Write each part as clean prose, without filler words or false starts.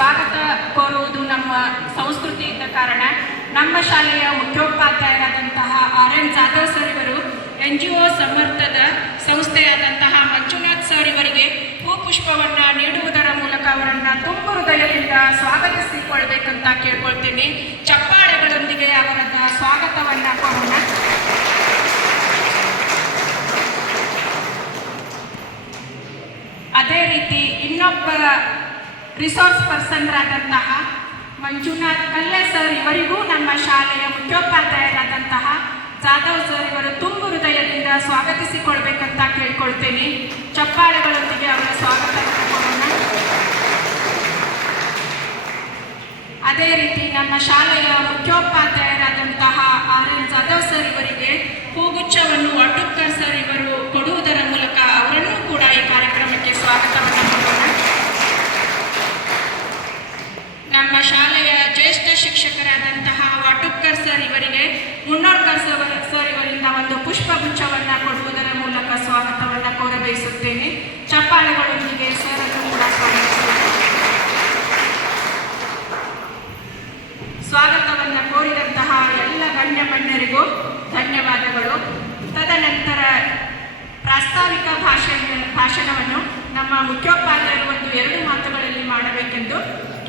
ಸ್ವಾಗತ ಕೋರುವುದು ನಮ್ಮ ಸಂಸ್ಕೃತಿ ಇದ್ದ ಕಾರಣ ನಮ್ಮ ಶಾಲೆಯ ಮುಖ್ಯೋಪಾಧ್ಯಾಯರಾದಂತಹ RN ಜಾಧವ್ ಸರ್ ಇವರು NGO ಸಮರ್ಥದ ಸಂಸ್ಥೆಯಾದಂತಹ ಮಂಜುನಾಥ್ ಸರ್ ಇವರಿಗೆ ಹೂಪುಷ್ಪವನ್ನು ನೀಡುವುದರ ಮೂಲಕ ಅವರನ್ನು ತುಂಬ ಹೃದಯದಿಂದ ಸ್ವಾಗತಿಸಿಕೊಳ್ಬೇಕಂತ ಕೇಳ್ಕೊಳ್ತೀನಿ. ಚಪ್ಪಾಳೆಗಳೊಂದಿಗೆ ಅವರ ಸ್ವಾಗತವನ್ನು ಕೋರೋಣ. ಅದೇ ರೀತಿ ಇನ್ನೊಬ್ಬ ರಿಸೋರ್ಸ್ ಪರ್ಸನ್ರಾದಂತಹ ಮಂಜುನಾಥ್ ಕಲ್ಲೆ ಸರ್ ಇವರಿಗೂ ನಮ್ಮ ಶಾಲೆಯ ಮುಖ್ಯೋಪಾಧ್ಯಾಯರಾದಂತಹ ಜಾಧವ್ ಸರ್ ಇವರು ತುಂಬ ಹೃದಯದಿಂದ ಸ್ವಾಗತಿಸಿಕೊಳ್ಬೇಕಂತ ಕೇಳ್ಕೊಳ್ತೇನೆ. ಚಪ್ಪಾಳೆಗಳೊಂದಿಗೆ ಅವರ ಸ್ವಾಗತವನ್ನು ಕೊಡೋಣ. ಅದೇ ರೀತಿ ನಮ್ಮ ಶಾಲೆಯ ಮುಖ್ಯೋಪಾಧ್ಯಾಯರಾದಂತಹ RN ಜಾಧವ್ ಸರ್ ಇವರಿಗೆ ಹೂಗುಚ್ಛವನ್ನು ವಟುಕ್ಕರ್ ಸರ್ ಇವರು ಕೊಡುವುದರ ಮೂಲಕ ಅವರನ್ನು ಕೂಡ ಈ ಕಾರ್ಯಕ್ರಮಕ್ಕೆ ಸ್ವಾಗತವನ್ನು ಮಾಡೋಣ. ನಮ್ಮ ಶಾಲೆಯ ಜ್ಯೇಷ್ಠ ಶಿಕ್ಷಕರಾದಂತಹ ವಟುಕ್ಕರ್ ಸರ್ ಇವರಿಗೆ ಮುನ್ನೋಡ್ಕರ್ ಸರ್ ಇವರಿಂದ ಒಂದು ಪುಷ್ಪಗುಚ್ಛವನ್ನು ಕೊಡುವುದರ ಮೂಲಕ ಸ್ವಾಗತವನ್ನು ಕೋರಬಯಸುತ್ತೇನೆ. ಚಪ್ಪಾಳೆಗಳೊಂದಿಗೆ ಸರ್ ಅನ್ನು ಕೂಡ ಸ್ವಾಗತಿಸುತ್ತೇನೆ. ಸ್ವಾಗತವನ್ನು ಕೋರಿದಂತಹ ಎಲ್ಲ ಗಣ್ಯಮಣ್ಯರಿಗೂ ಧನ್ಯವಾದಗಳು. ತದನಂತರ ಪ್ರಾಸ್ತಾವಿಕ ಭಾಷಣವನ್ನು ನಮ್ಮ ಮುಖ್ಯೋಪಾಧ್ಯಾಯರು ಒಂದು 2 ಮಾತುಗಳಲ್ಲಿ ಮಾಡಬೇಕೆಂದು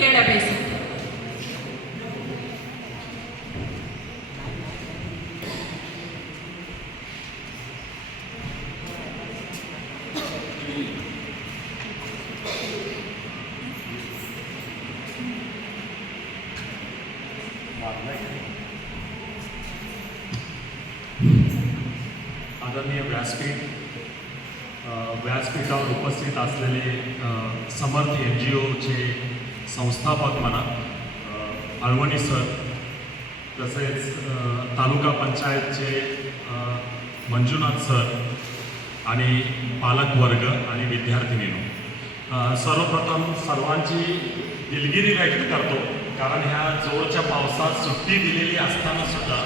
ಕೇಳಬಯಸುತ್ತೇನೆ. आदरणीय व्यासपीठावर उपस्थित असलेले समर्थ NGOचे संस्थापक म्हणा अळवणी सर, तसेच तालुका पंचायतचे मंजुनाथ सर आणि पालक वर्ग आणि विद्यार्थिनींनो, सर्वप्रथम सर्वांची दिलगिरी व्यक्त करतो, कारण ह्या जोरच्या पावसात सुट्टी दिलेली असताना सुद्धा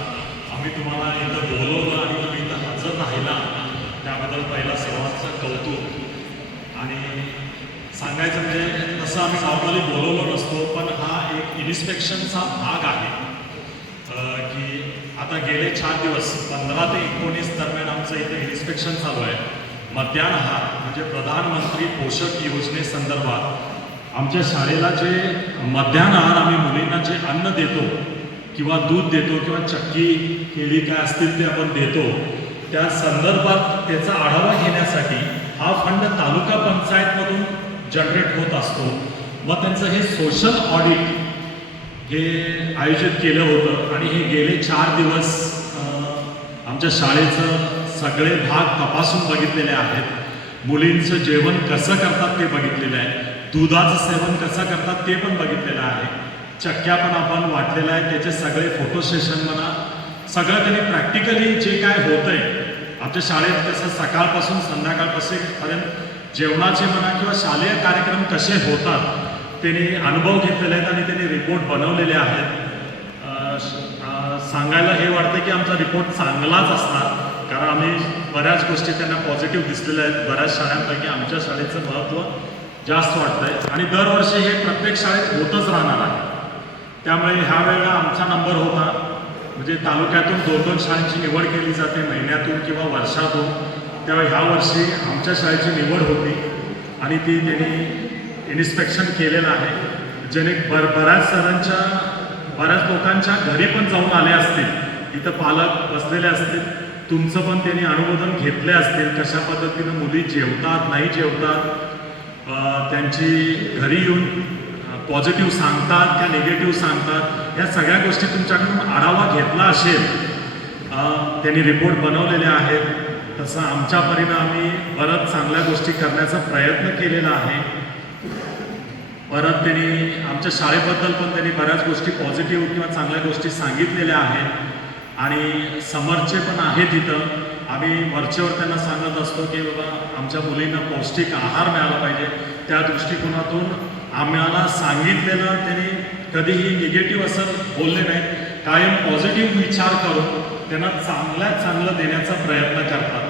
आम्ही तुम्हाला इथं बोलवलं आणि तुम्ही इथं हजर राहिला, त्याबद्दल पहिला सर्वांचं कौतुक. आणि सांगायचं म्हणजे तसं आम्ही नॉर्मली बोलवलो नसतो, पण हा एक इन्स्पेक्शनचा भाग आहे की आता गेले 4 दिवस 15 ते 19 दरम्यान आमचं इथे इन्स्पेक्शन चालू आहे. मध्याह्न आहार म्हणजे प्रधानमंत्री पोषक योजनेसंदर्भात आमच्या शाळेला जे मध्याह्न आहार आम्ही मुलींना जे अन्न देतो किंवा दूध देतो किंवा चक्की केळी काय असतील ते आपण देतो, त्या संदर्भात त्याचा आढावा घेण्यासाठी हा फंड तालुका पंचायतमधून जनरेट होत असतो. मग त्यांचं हे सोशल ऑडिट हे आयोजित केलं होतं आणि हे गेले 4 दिवस आमच्या शाळेचं सगळे भाग तपासून बघितलेले आहेत. मुलींचं जेवण कसं करतात ते बघितलेलं आहे, दुधाचं सेवन कसं करतात ते पण बघितलेलं आहे, चक्क्या पण आपण वाटलेलं आहे, त्याचे सगळे फोटो सेशन म्हणा सगळं त्यांनी प्रॅक्टिकली जे काय होतं आहे आमच्या शाळेत कसं सकाळपासून संध्याकाळपर्यंत जेवणाचे म्हणा किंवा शालेय कार्यक्रम कसे होतात त्यांनी अनुभव घेतलेले आहेत आणि त्यांनी रिपोर्ट बनवलेले आहेत. सांगायला हे वाटतं की आमचा रिपोर्ट चांगलाच असणार, कारण आम्ही बऱ्याच गोष्टी त्यांना पॉझिटिव्ह दिसलेल्या आहेत. बऱ्याच शाळांपैकी आमच्या शाळेचं महत्त्व जास्त वाटतंय आणि दरवर्षी हे प्रत्येक शाळेत होतच राहणार आहे. त्यामुळे ह्या वेळेला आमचा नंबर होता, म्हणजे तालुक्यातून 2-2 शाळांची निवड केली जाते महिन्यातून किंवा वर्षातून. त्यावेळी ह्या वर्षी आमच्या शाळेची निवड होती आणि ती त्यांनी इन्स्पेक्शन केलेलं आहे. जेणे बऱ्याच लोकांच्या घरी पण जाऊन आले असतील, इथं पालक बसलेले असतील, तुमचं पण त्यांनी अनुमोदन घेतले असतील, कशा पद्धतीनं मुली जेवतात नाही जेवतात, त्यांची घरी येऊन पॉझिटिव्ह सांगतात का निगेटिव्ह सांगतात, या सगळ्या गोष्टी तुमच्याकडून आढावा घेतला असेल. त्यांनी रिपोर्ट बनवलेले आहेत. तसं आमच्या परीनं आम्ही बरंच चांगल्या गोष्टी करण्याचा प्रयत्न केलेला आहे. परत त्यांनी आमच्या शाळेबद्दल पण त्यांनी बऱ्याच गोष्टी पॉझिटिव्ह किंवा चांगल्या गोष्टी सांगितलेल्या आहेत आणि समर्थचे पण आहेत इथं. आम्ही वरचेवर त्यांना सांगत असतो की बाबा आमच्या मुलींना पौष्टिक आहार मिळाला पाहिजे, त्या दृष्टिकोनातून आम्हाला सांगितलेलं त्यांनी कधीही निगेटिव्ह असं बोलले नाहीत. कायम पॉझिटिव्ह विचार करून त्यांना चांगल्यात चांगलं देण्याचा प्रयत्न करतात.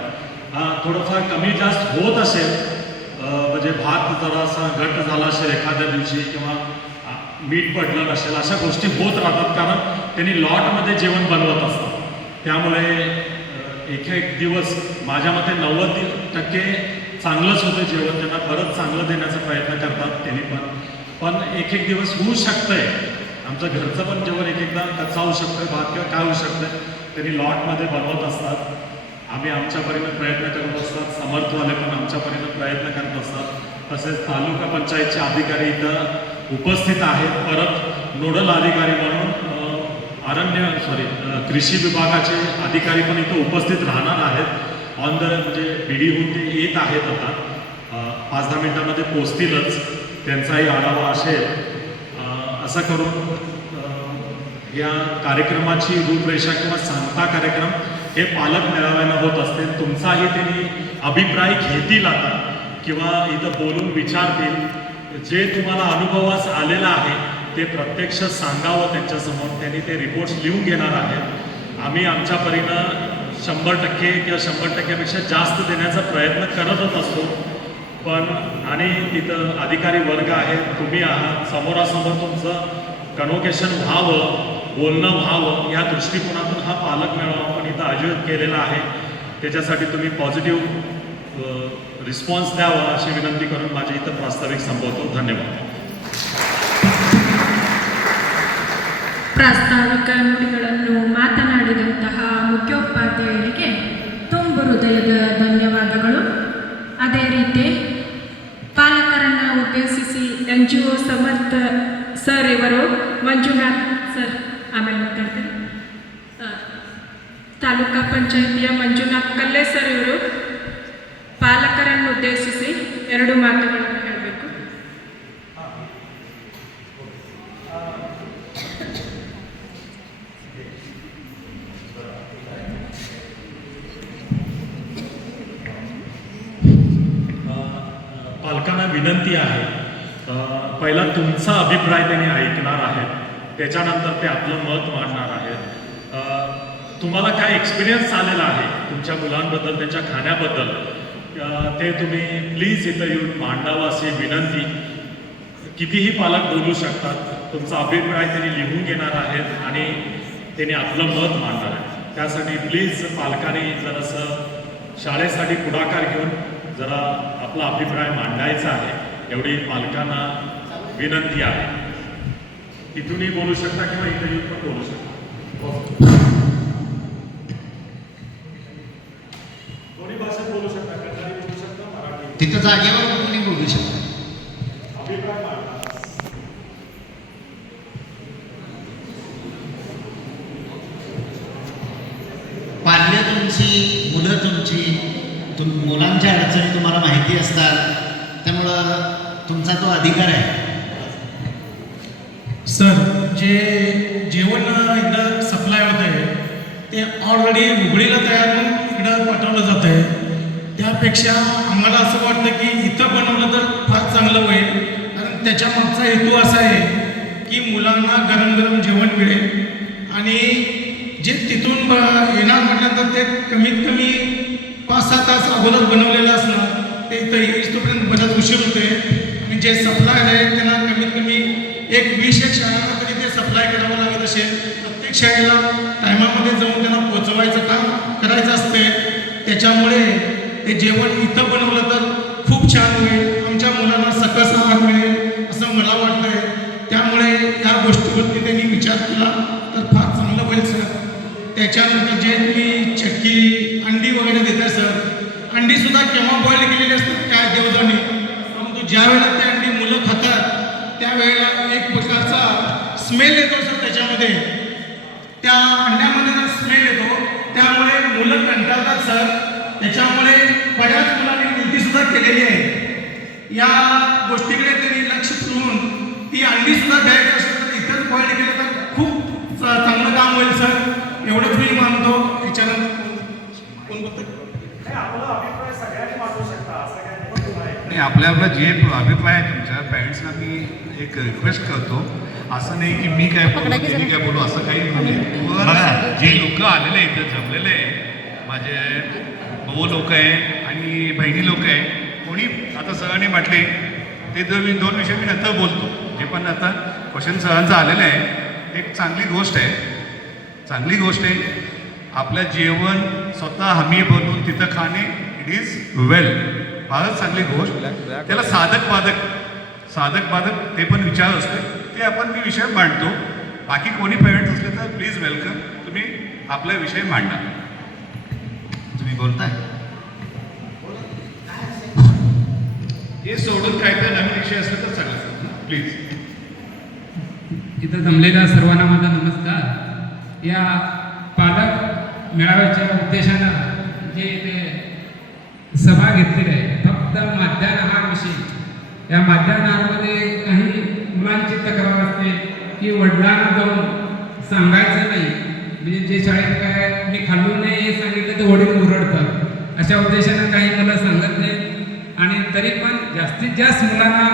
थोडंफार कमी जास्त होत असेल, म्हणजे भात जरासा घट्ट झाला असेल एखाद्या दिवशी किंवा मीठ पडलं नसेल, अशा गोष्टी होत राहतात, कारण त्यांनी लॉटमध्ये जेवण बनवत असतात. त्यामुळे एक एक दिवस माझ्या मते 90% चांगलंच होतं जेवण, त्यांना परत चांगलं देण्याचा प्रयत्न करतात त्यांनी पण एक एक दिवस होऊ शकतंय आमचं घरचं पण जेवण एक एकदा कच्चा होऊ शकतं, भात किंवा काय होऊ शकतं, त्यांनी लॉटमध्ये बनवत असतात. आम्ही आमच्यापर्यंत प्रयत्न करत असतात, समर्थवाले पण आमच्यापर्यंत प्रयत्न करत असतात. तसेच तालुका पंचायतचे अधिकारी इथं उपस्थित आहेत. परत नोडल अधिकारी म्हणून कृषी विभागाचे अधिकारी पण इथं उपस्थित राहणार आहेत. ऑन द म्हणजे बीडीहून ते येत आहेत, आता 5-10 मिनिटांमध्ये पोचतीलच. त्यांचाही आढावा असेल. असं करून या कार्यक्रमाची रूपरेषा किंवा सांगता कार्यक्रम हे पालक मेळाव्यानं होत असते. तुमचाही त्यांनी अभिप्राय घेतील आता किंवा इथं बोलून विचारतील. जे तुम्हाला अनुभवास आलेला आहे ते प्रत्यक्ष सांगावं त्यांच्यासमोर. त्यांनी ते रिपोर्ट्स लिहून घेणार आहेत. आम्ही आमच्या परीनं 100% किंवा 100%पेक्षा जास्त देण्याचा प्रयत्न करतच असतो. पण आणि तिथं अधिकारी वर्ग आहे, तुम्ही आहात, समोरासमोर तुमचं कन्व्होकेशन व्हावं, बोलणं व्हावं, या दृष्टिकोनातून हा पालक मेळावा आपण इथं आयोजित केलेला आहे. त्याच्यासाठी तुम्ही पॉझिटिव्ह रिस्पॉन्स द्यावा अशी विनंती करून माझ्या इथं प्रास्ताविक संपवतो. धन्यवाद. ಪ್ರಾಸ್ತಾವಿಕ ನುಡಿಗಳನ್ನು ಮಾತನಾಡಿದಂತಹ ಮುಖ್ಯೋಪಾಧ್ಯಾಯರಿಗೆ ತುಂಬು ಹೃದಯದ ಧನ್ಯವಾದಗಳು. ಅದೇ ರೀತಿ ಪಾಲಕರನ್ನು ಉದ್ದೇಶಿಸಿ NGO ಸಮರ್ಥ ಸರ್ ಇವರು ಮಂಜುನಾಥ್ ಸರ್ ಆಮೇಲೆ ಮಾತಾಡ್ತೀನಿ. ತಾಲೂಕಾ ಪಂಚಾಯಿತಿಯ ಮಂಜುನಾಥ್ ಕಲ್ಲೆ ಸರ್ ಇವರು ಪಾಲಕರನ್ನು ಉದ್ದೇಶಿಸಿ 2 ಮಾತುಗಳನ್ನು ಹೇಳಬೇಕು. पालकांना विनंती आहे, पहिला तुमचा अभिप्राय त्यांनी ऐकणार आहेत, त्याच्यानंतर ते आपलं मत मांडणार आहेत. तुम्हाला काय एक्सपिरियन्स आलेला आहे तुमच्या मुलांबद्दल, त्यांच्या खाण्याबद्दल, ते तुम्ही प्लीज इथं येऊन मांडावं अशी विनंती. कितीही पालक बोलू शकतात. तुमचा अभिप्राय त्यांनी लिहून घेणार आहेत आणि त्यांनी आपलं मत मांडणार आहेत. त्यासाठी प्लीज पालकांनी जरासं शाळेसाठी पुढाकार घेऊन जरा आपला अभिप्राय मांडायचा आहे, एवढी पालकांना विनंती आहे. इथूनही बोलू शकता किंवा इथं येऊन पण बोलू शकता. दोन्ही भाषेत बोलू शकता, कन्नडी बोलू शकता, मराठी. तिथं जागेवर कोणी बोलू शकता. अभिप्राय मांडा. पाल्य तुमची, मुलं तुमची, मुलांच्या अडचणी तुम्हाला माहिती असतात, त्यामुळं तुमचा तो अधिकार आहे. सर, जे जेवण इकडं सप्लाय होत आहे ते ऑलरेडी हुबळीला तयार करून इकडं पाठवलं जात आहे. त्यापेक्षा आम्हाला असं वाटतं की इथं बनवलं तर फार चांगलं होईल. कारण त्याच्या मागचा हेतू असा आहे की मुलांना गरम गरम जेवण मिळेल आणि जे तिथून येणार म्हटल्यानंतर ते कमीत कमी 5-6 तास अगोदर बनवलेलं असणार, ते इथं येईस्तोपर्यंत बराच उशीर होते. आणि जे सप्लाय आहे त्यांना कमीत कमी 20-21 शाळांना तरी ते सप्लाय करावं लागत असेल. प्रत्येक शाळेला टायमामध्ये जाऊन त्यांना पोचवायचं काम करायचं असते. त्याच्यामुळे ते जेवण इथं बनवलं तर खूप छान होईल, आमच्या मुलांना सकस आहार मिळेल असं मला वाटतं आहे. त्यामुळे या गोष्टीवरती त्यांनी विचार केला तर फार चांगलं होईल सर. त्याच्यानंतर जे तुम्ही चक्की अंडी वगैरे देताय सर, अंडीसुद्धा केव्हा बॉईल केलेली असतात काय देवजानी, परंतु ज्या वेळेला ते अंडी मुलं खातात त्यावेळेला एक प्रकारचा स्मेल येतो सर त्याच्यामध्ये, त्या अंड्यामध्ये स्मेल येतो, त्यामुळे मुलं कंटाळतात सर. त्याच्यामुळे बऱ्याच मुलांनी उलटीसुद्धा केलेली आहे. या गोष्टीकडे त्यांनी लक्ष ठेवून ती अंडीसुद्धा द्यायची असेल तर इथंच बॉईल केलं तर खूप चांगलं काम होईल सर, एवढंच मी मानतो. याच्यानंतर कोण बोलतं? नाही, आपला जे अभिप्राय आहे तुमच्या पॅरेंट्सना मी एक रिक्वेस्ट करतो, असं नाही की मी काय बोलू तुम्ही काय बोलू असं काही म्हणजे. बघा, जे लोक आलेले इथं जमलेले आहे, माझे भाऊ लोक आहे आणि बहिणी लोक आहे, कोणी आता सगळ्यांनी म्हटले ते 2 विषय मी नंतर बोलतो. जे पण आता क्वेश्चन सरांचं आलेलं आहे, एक चांगली गोष्ट आहे. आपलं जेवण स्वतः हमी बनवून तिथं खाणे, इट इज वेल, फारच चांगली गोष्ट. त्याला साधक बाधक ते पण विचार असते, ते आपण मी विषय मांडतो. बाकी कोणी पेरेंट्स असले तर प्लीज वेलकम, तुम्ही आपला विषय मांडा. तुम्ही बोलताय हे सोडून काहीतरी नवीन विषय असले तर सांगा प्लीज. इथं जमलेल्या सर्वांना माझा नमस्कार. या पालक मेळाव्याच्या उद्देशानं जे इथे सभा घेतलेली आहे, फक्त माध्यान्ह हा विषय. या माध्यान्हामध्ये काही मुलांची तक्रार असते की वडिलांना जाऊन सांगायचं नाही, म्हणजे जे शाळेत काय मी खाल्लो नाही हे सांगितलं तर वडील ओरडतात. अशा उद्देशानं काही मुलं सांगत नाही, आणि तरी पण जास्तीत जास्त मुलांना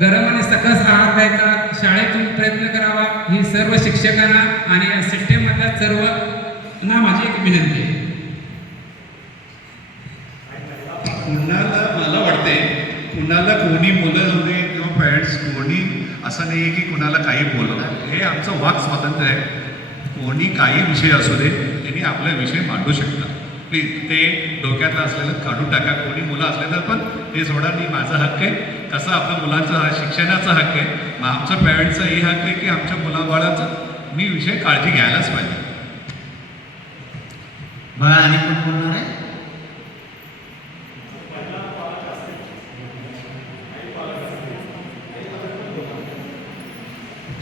गरम आणि सकस आहार द्यायचा शाळेतून प्रयत्न करावा, ही सर्व शिक्षकांना आणि या सिस्टीममधल्या सर्वांना माझी एक विनंती आहे. मला वाटते कुणाला कोणी मुलं होते किंवा पॅरेंट्स कोणी असं नाही आहे की कुणाला काही बोलवलं. हे आमचं वाक स्वातंत्र्य आहे. कोणी काही विषय असू दे त्यांनी आपला विषय मांडू शकतात. प्लीज ते डोक्यातलं असलेलं काढून टाका. कोणी मुलं असले तर पण ते सोडा. मी माझा हक्क आहे, कसं आपल्या मुलांचा हा शिक्षणाचा हक्क आहे, मग आमच्या पॅरेंट्सचाही हक्क आहे की आमच्या मुलाबाळाचा मी विषय काळजी घ्यायलाच पाहिजे. बघा आणि कोण बोलणार आहे?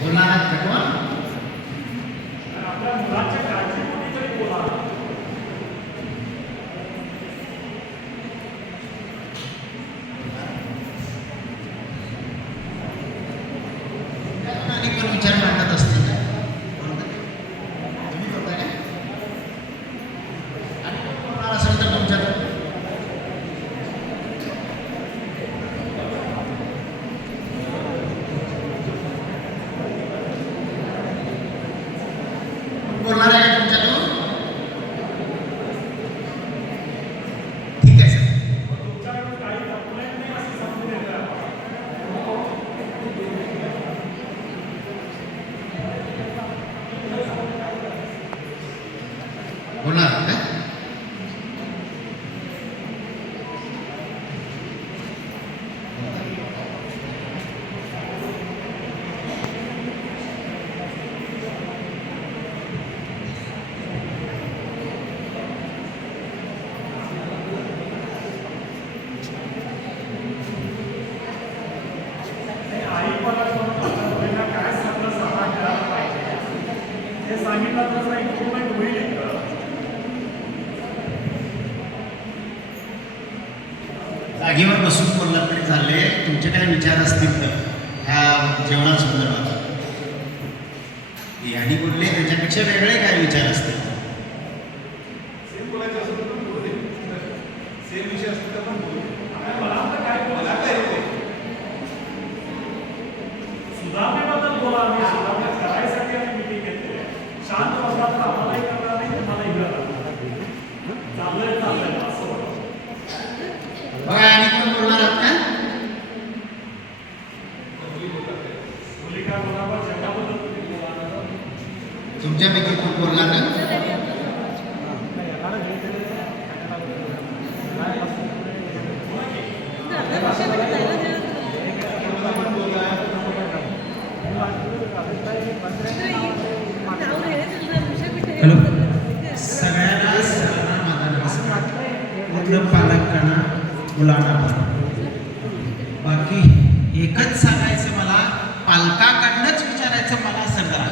बोलणार आहेत का कोण? आणि कोण विचार मांडत असतील का? तुम्ही बोलताय का? आणि कोण बोलणार असेल तर तुमच्याकडे बोलणार आहे का तुमच्याकडून? ठीक आहे सर. बोलणार का? जागेवर बसून बोलला तरी चालले. तुमचे काय विचार असतील तर ह्या जेवणासंदर्भात यांनी बोलले त्याच्यापेक्षा वेगळे काय विचार असतील? सुधारणेबद्दल बोला. आम्ही सुधारणा करायसाठी आम्ही मिटिंग घेतली आहे. शांत बसला तर आम्हालाही करणार नाही, तुम्हालाही करणार नाही. चाललंय असं होतं. बघा आणि कोण बोलणार आहात का? मुलिका बोलावर जगाबद्दल तुम्ही बोला. तुमच्यापैकी कोण बोलणार का? हॅलो, सगळ्यांना माझा नमस्कार. पूर्ण पालकांना मुलांना बाकी एकच सांगायचं मला, पालकाकडनंच विचारायचं मला सगळं.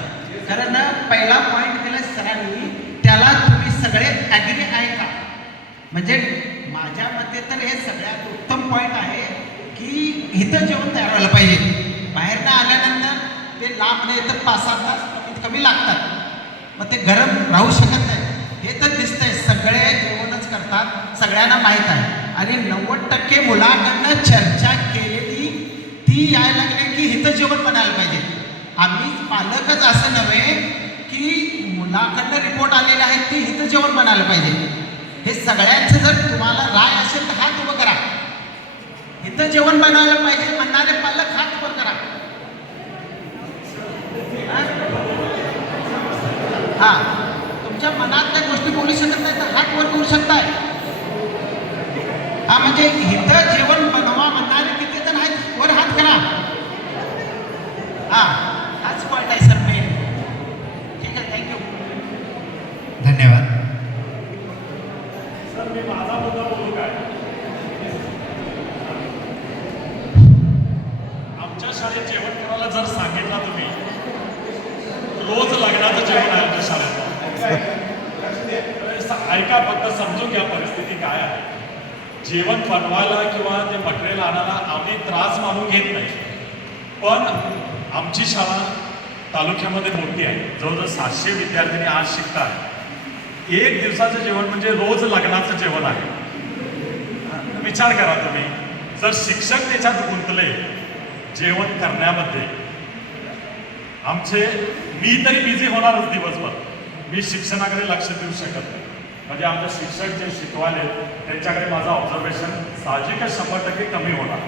कारण पहिला पॉईंट दिला सरांनी, त्याला तुम्ही सगळे ॲग्री आहे का? म्हणजे माझ्या मते तर हे सगळ्यात उत्तम पॉईंट आहे की इथं जेवण तयार व्हायला पाहिजे. बाहेरनं आल्यानंतर ते लांब नाही तर 5-7 तास कमीत कमी लागतात, मग ते गरम राहू शकत नाही. हे तर दिसतंय, सगळे जेवणच करतात, सगळ्यांना माहीत आहे. आणि 90% मुलाकडनं चर्चा केलेली ती यायला लागली की इथं जेवण बनायला पाहिजे. आम्ही पालकच असं नव्हे की मुलाकडनं रिपोर्ट आलेले आहेत की इथं जेवण बनायला पाहिजे. हे सगळ्यांचं जर तुम्हाला राय असेल तर हात उभं करा. इथं जेवण बनायला पाहिजे म्हणणारे पालक हात उभं करा. हा तुमच्या मनातल्या गोष्टी बोलू शकत नाही तर हात वर करू शकताय. हा म्हणजे इथं जेवण बनवा म्हणणारे किती जण आहेत वर हात करा. हा हाच पॉईंट आहे सर मेन. ठीक आहे थँक्यू. धन्यवाद. सर मी माझा मुद्दा बोलू काय? आमच्या शाळेत जेवण करायला जर सांगितलं तुम्ही, रोज लग्नाचं जेवण आहे आमच्या शाळेत. ऐका फक्त समजून घ्या परिस्थिती काय आहे. जेवण बनवायला किंवा ते मटेरियल आणायला आम्ही त्रास मानून घेत नाही, पण आमची शाळा तालुक्यामध्ये मोठी आहे. जवळजवळ 700 विद्यार्थिनी आज शिकतात. एक दिवसाचं जेवण म्हणजे रोज लग्नाचं जेवण आहे. विचार करा तुम्ही, जर शिक्षक त्याच्यात गुंतले जेवण करण्यामध्ये, मी तरी बिझी होणारच दिवसभर. मी शिक्षणाकडे लक्ष देऊ शकत नाही. म्हणजे आमचे शिक्षक जे शिकवायले त्यांच्याकडे माझं ऑब्झर्वेशन साहजिकच 100% कमी होणार.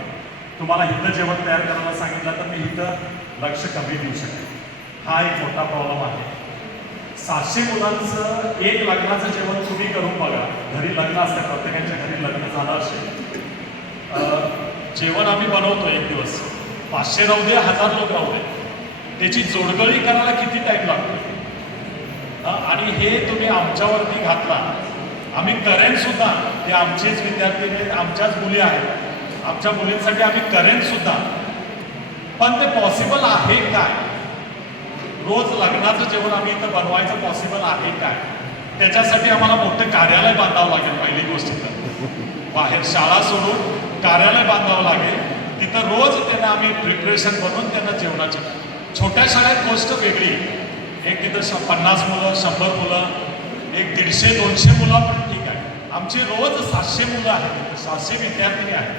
तुम्हाला इथं जेवण तयार करायला सांगितलं तर मी इथं लक्ष कमी देऊ शकेन. हा एक मोठा प्रॉब्लेम आहे. 700 मुलांचं एक लग्नाचं जेवण तुम्ही करून बघा. घरी लग्न असते, प्रत्येकाच्या घरी लग्न झालं असेल. जेवण आम्ही बनवतो एक दिवस, 500 राहू दे, 1000 लोक राहू दे, त्याची जोडगळी करायला किती टाईम लागतो. आणि हे तुम्ही आमच्यावरती घातला. आम्ही करेन सुद्धा, ते आमचेच विद्यार्थी आहेत, आमच्याच मुली आहेत, आमच्या मुलींसाठी आम्ही करेन सुद्धा. पण ते पॉसिबल आहे काय? रोज लग्नाचं जेवण आम्ही इथं बनवायचं पॉसिबल आहे काय? त्याच्यासाठी आम्हाला मोठं कार्यालय बांधावं लागेल. पहिली गोष्ट तर बाहेर शाळा सोडून कार्यालय बांधावं लागेल. तिथं रोज त्यांना आम्ही प्रिपरेशन बनवून त्यांना जेवणाची. छोट्या शाळेत गोष्ट वेगळी. एक तिथं 50 मुलं, 100 मुलं, एक 150-200 मुलं पण ठीक आहे. आमची रोज 700 मुलं आहेत, 700 विद्यार्थी आहेत.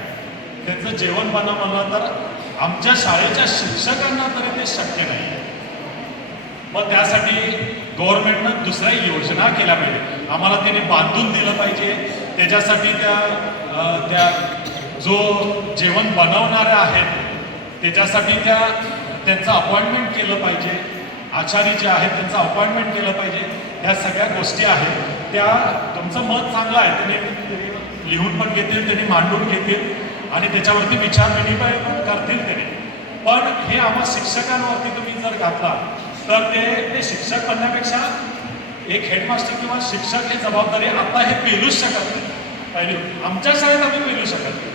त्यांचं जेवण बनव म्हणलं तर आमच्या शाळेच्या शिक्षकांना तरी ते शक्य नाही. मग त्यासाठी गव्हर्नमेंटनं दुसऱ्या योजना केल्या पाहिजे. आम्हाला त्याने बांधून दिलं पाहिजे. त्याच्यासाठी त्या जो जेवण बनवणारे आहेत त्याच्यासाठी त्यांचं अपॉइंटमेंट केलं पाहिजे. आचारी जे आहेत त्यांचं अपॉइंटमेंट केलं पाहिजे. ह्या सगळ्या गोष्टी आहेत त्या. तुमचं मत चांगलं आहे, त्यांनी लिहून पण घेतील, त्यांनी मांडून घेतील आणि त्याच्यावरती विचार विनिमय पण करतील त्याने. पण हे आम्हा शिक्षकांवरती तुम्ही जर घातला तर ते शिक्षक बनण्यापेक्षा एक हेडमास्टर किंवा शिक्षक हे जबाबदारी आता हे पेलूच शकत नाही. पहिली आमच्या शाळेत आम्ही पेलू शकत नाही.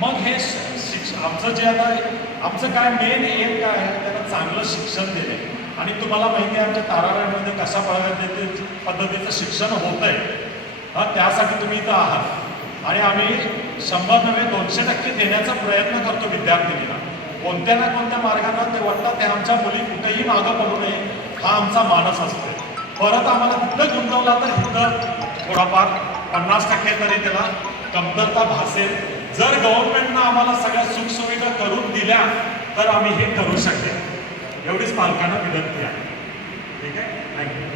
मग हे आमचं जे आता आमचं काय मेन एम काय आहे, त्यांना चांगलं शिक्षण देणे. आणि तुम्हाला माहिती आहे आमच्या तारारामध्ये कशा पद्धतीचं शिक्षण होत आहे. त्यासाठी तुम्ही इथं आहात आणि आम्ही 100 नव्हे 200% देण्याचा प्रयत्न करतो विद्यार्थिनीला. कोणत्या ना कोणत्या मार्गाने ते वाटतात ते आमच्या मुली कुठेही मागं पडू नये हा आमचा मानस असतो. परत आम्हाला तिथं गुंतवला तर तिथं थोडाफार 50% तरी त्याला कमतरता भासेल. जर गव्हर्नमेंटनं आम्हाला सगळ्या सुखसुविधा करून दिल्या तर आम्ही हे करू शकेल. एवढीच पालकांना विनंती आहे. ठीक आहे, थँक्यू.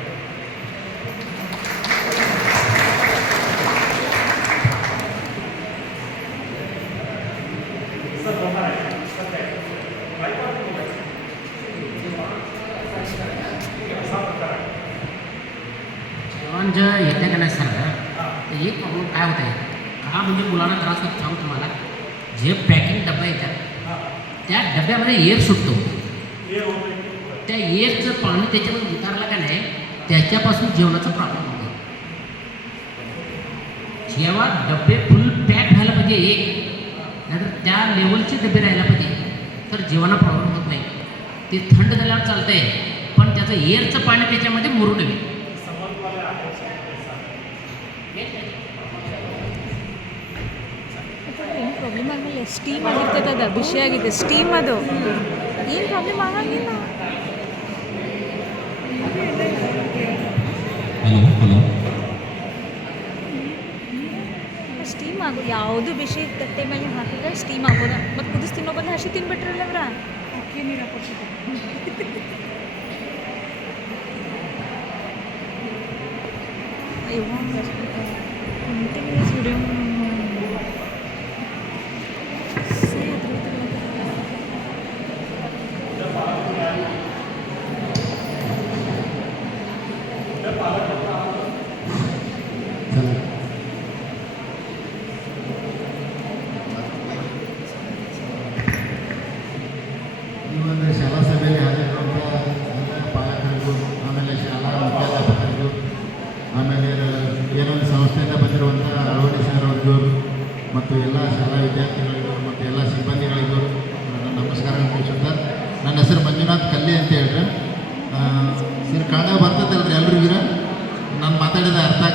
जेवण जे येते का नाही सर, तर एक प्रॉब्लेम काय होत आहे का म्हणजे मुलांना त्रास होत सांगू तुम्हाला. जे पॅकिंग डबा येतात त्या डब्यामध्ये एअर सुटतो. त्या एअरचं पाणी त्याच्यामध्ये उतारलं का नाही त्याच्यापासून जेवणाचा प्रॉब्लेम होतो. जेव्हा डबे फुल पॅक व्हायला पाहिजे, एक नाहीतर त्या लेवलचे डबे राहायला पाहिजे तर जेवणाला प्रॉब्लेम होत नाही. ते थंड झाल्यावर चालतं आहे पण त्याचं एअरचं पाणी त्याच्यामध्ये मुरू नये. ಏನು ಪ್ರಾಬ್ಲಮ್ ಆಗಲ್ಲ. ಸ್ಟೀಮ್ ಆಗಿರ್ತದ, ಬಿಸಿ ಆಗಿದೆ ಸ್ಟೀಮ್. ಅದು ಏನು ಪ್ರಾಬ್ಲಮ್ ಆಗಂಗಿಲ್ಲ. ಸ್ಟೀಮ್ ಆಗು ಯಾವುದು ಬಿಸಿ ತಟ್ಟೆ ಮೇಲೆ ಹಾಕಿದ್ರೆ ಸ್ಟೀಮ್ ಆಗೋದ. ಮತ್ತು ಕುದಿಸ್ ತಿನ್ನೋ ಬಂದು ಹಸಿ ತಿನ್ಬಿಟ್ರಲ್ಲ ಅವ್ರ ಅಕ್ಕಿ ನೀರು ಹಾಕೊಡ್ತಿದ್ದೆ. ವಿಡಿಯೋ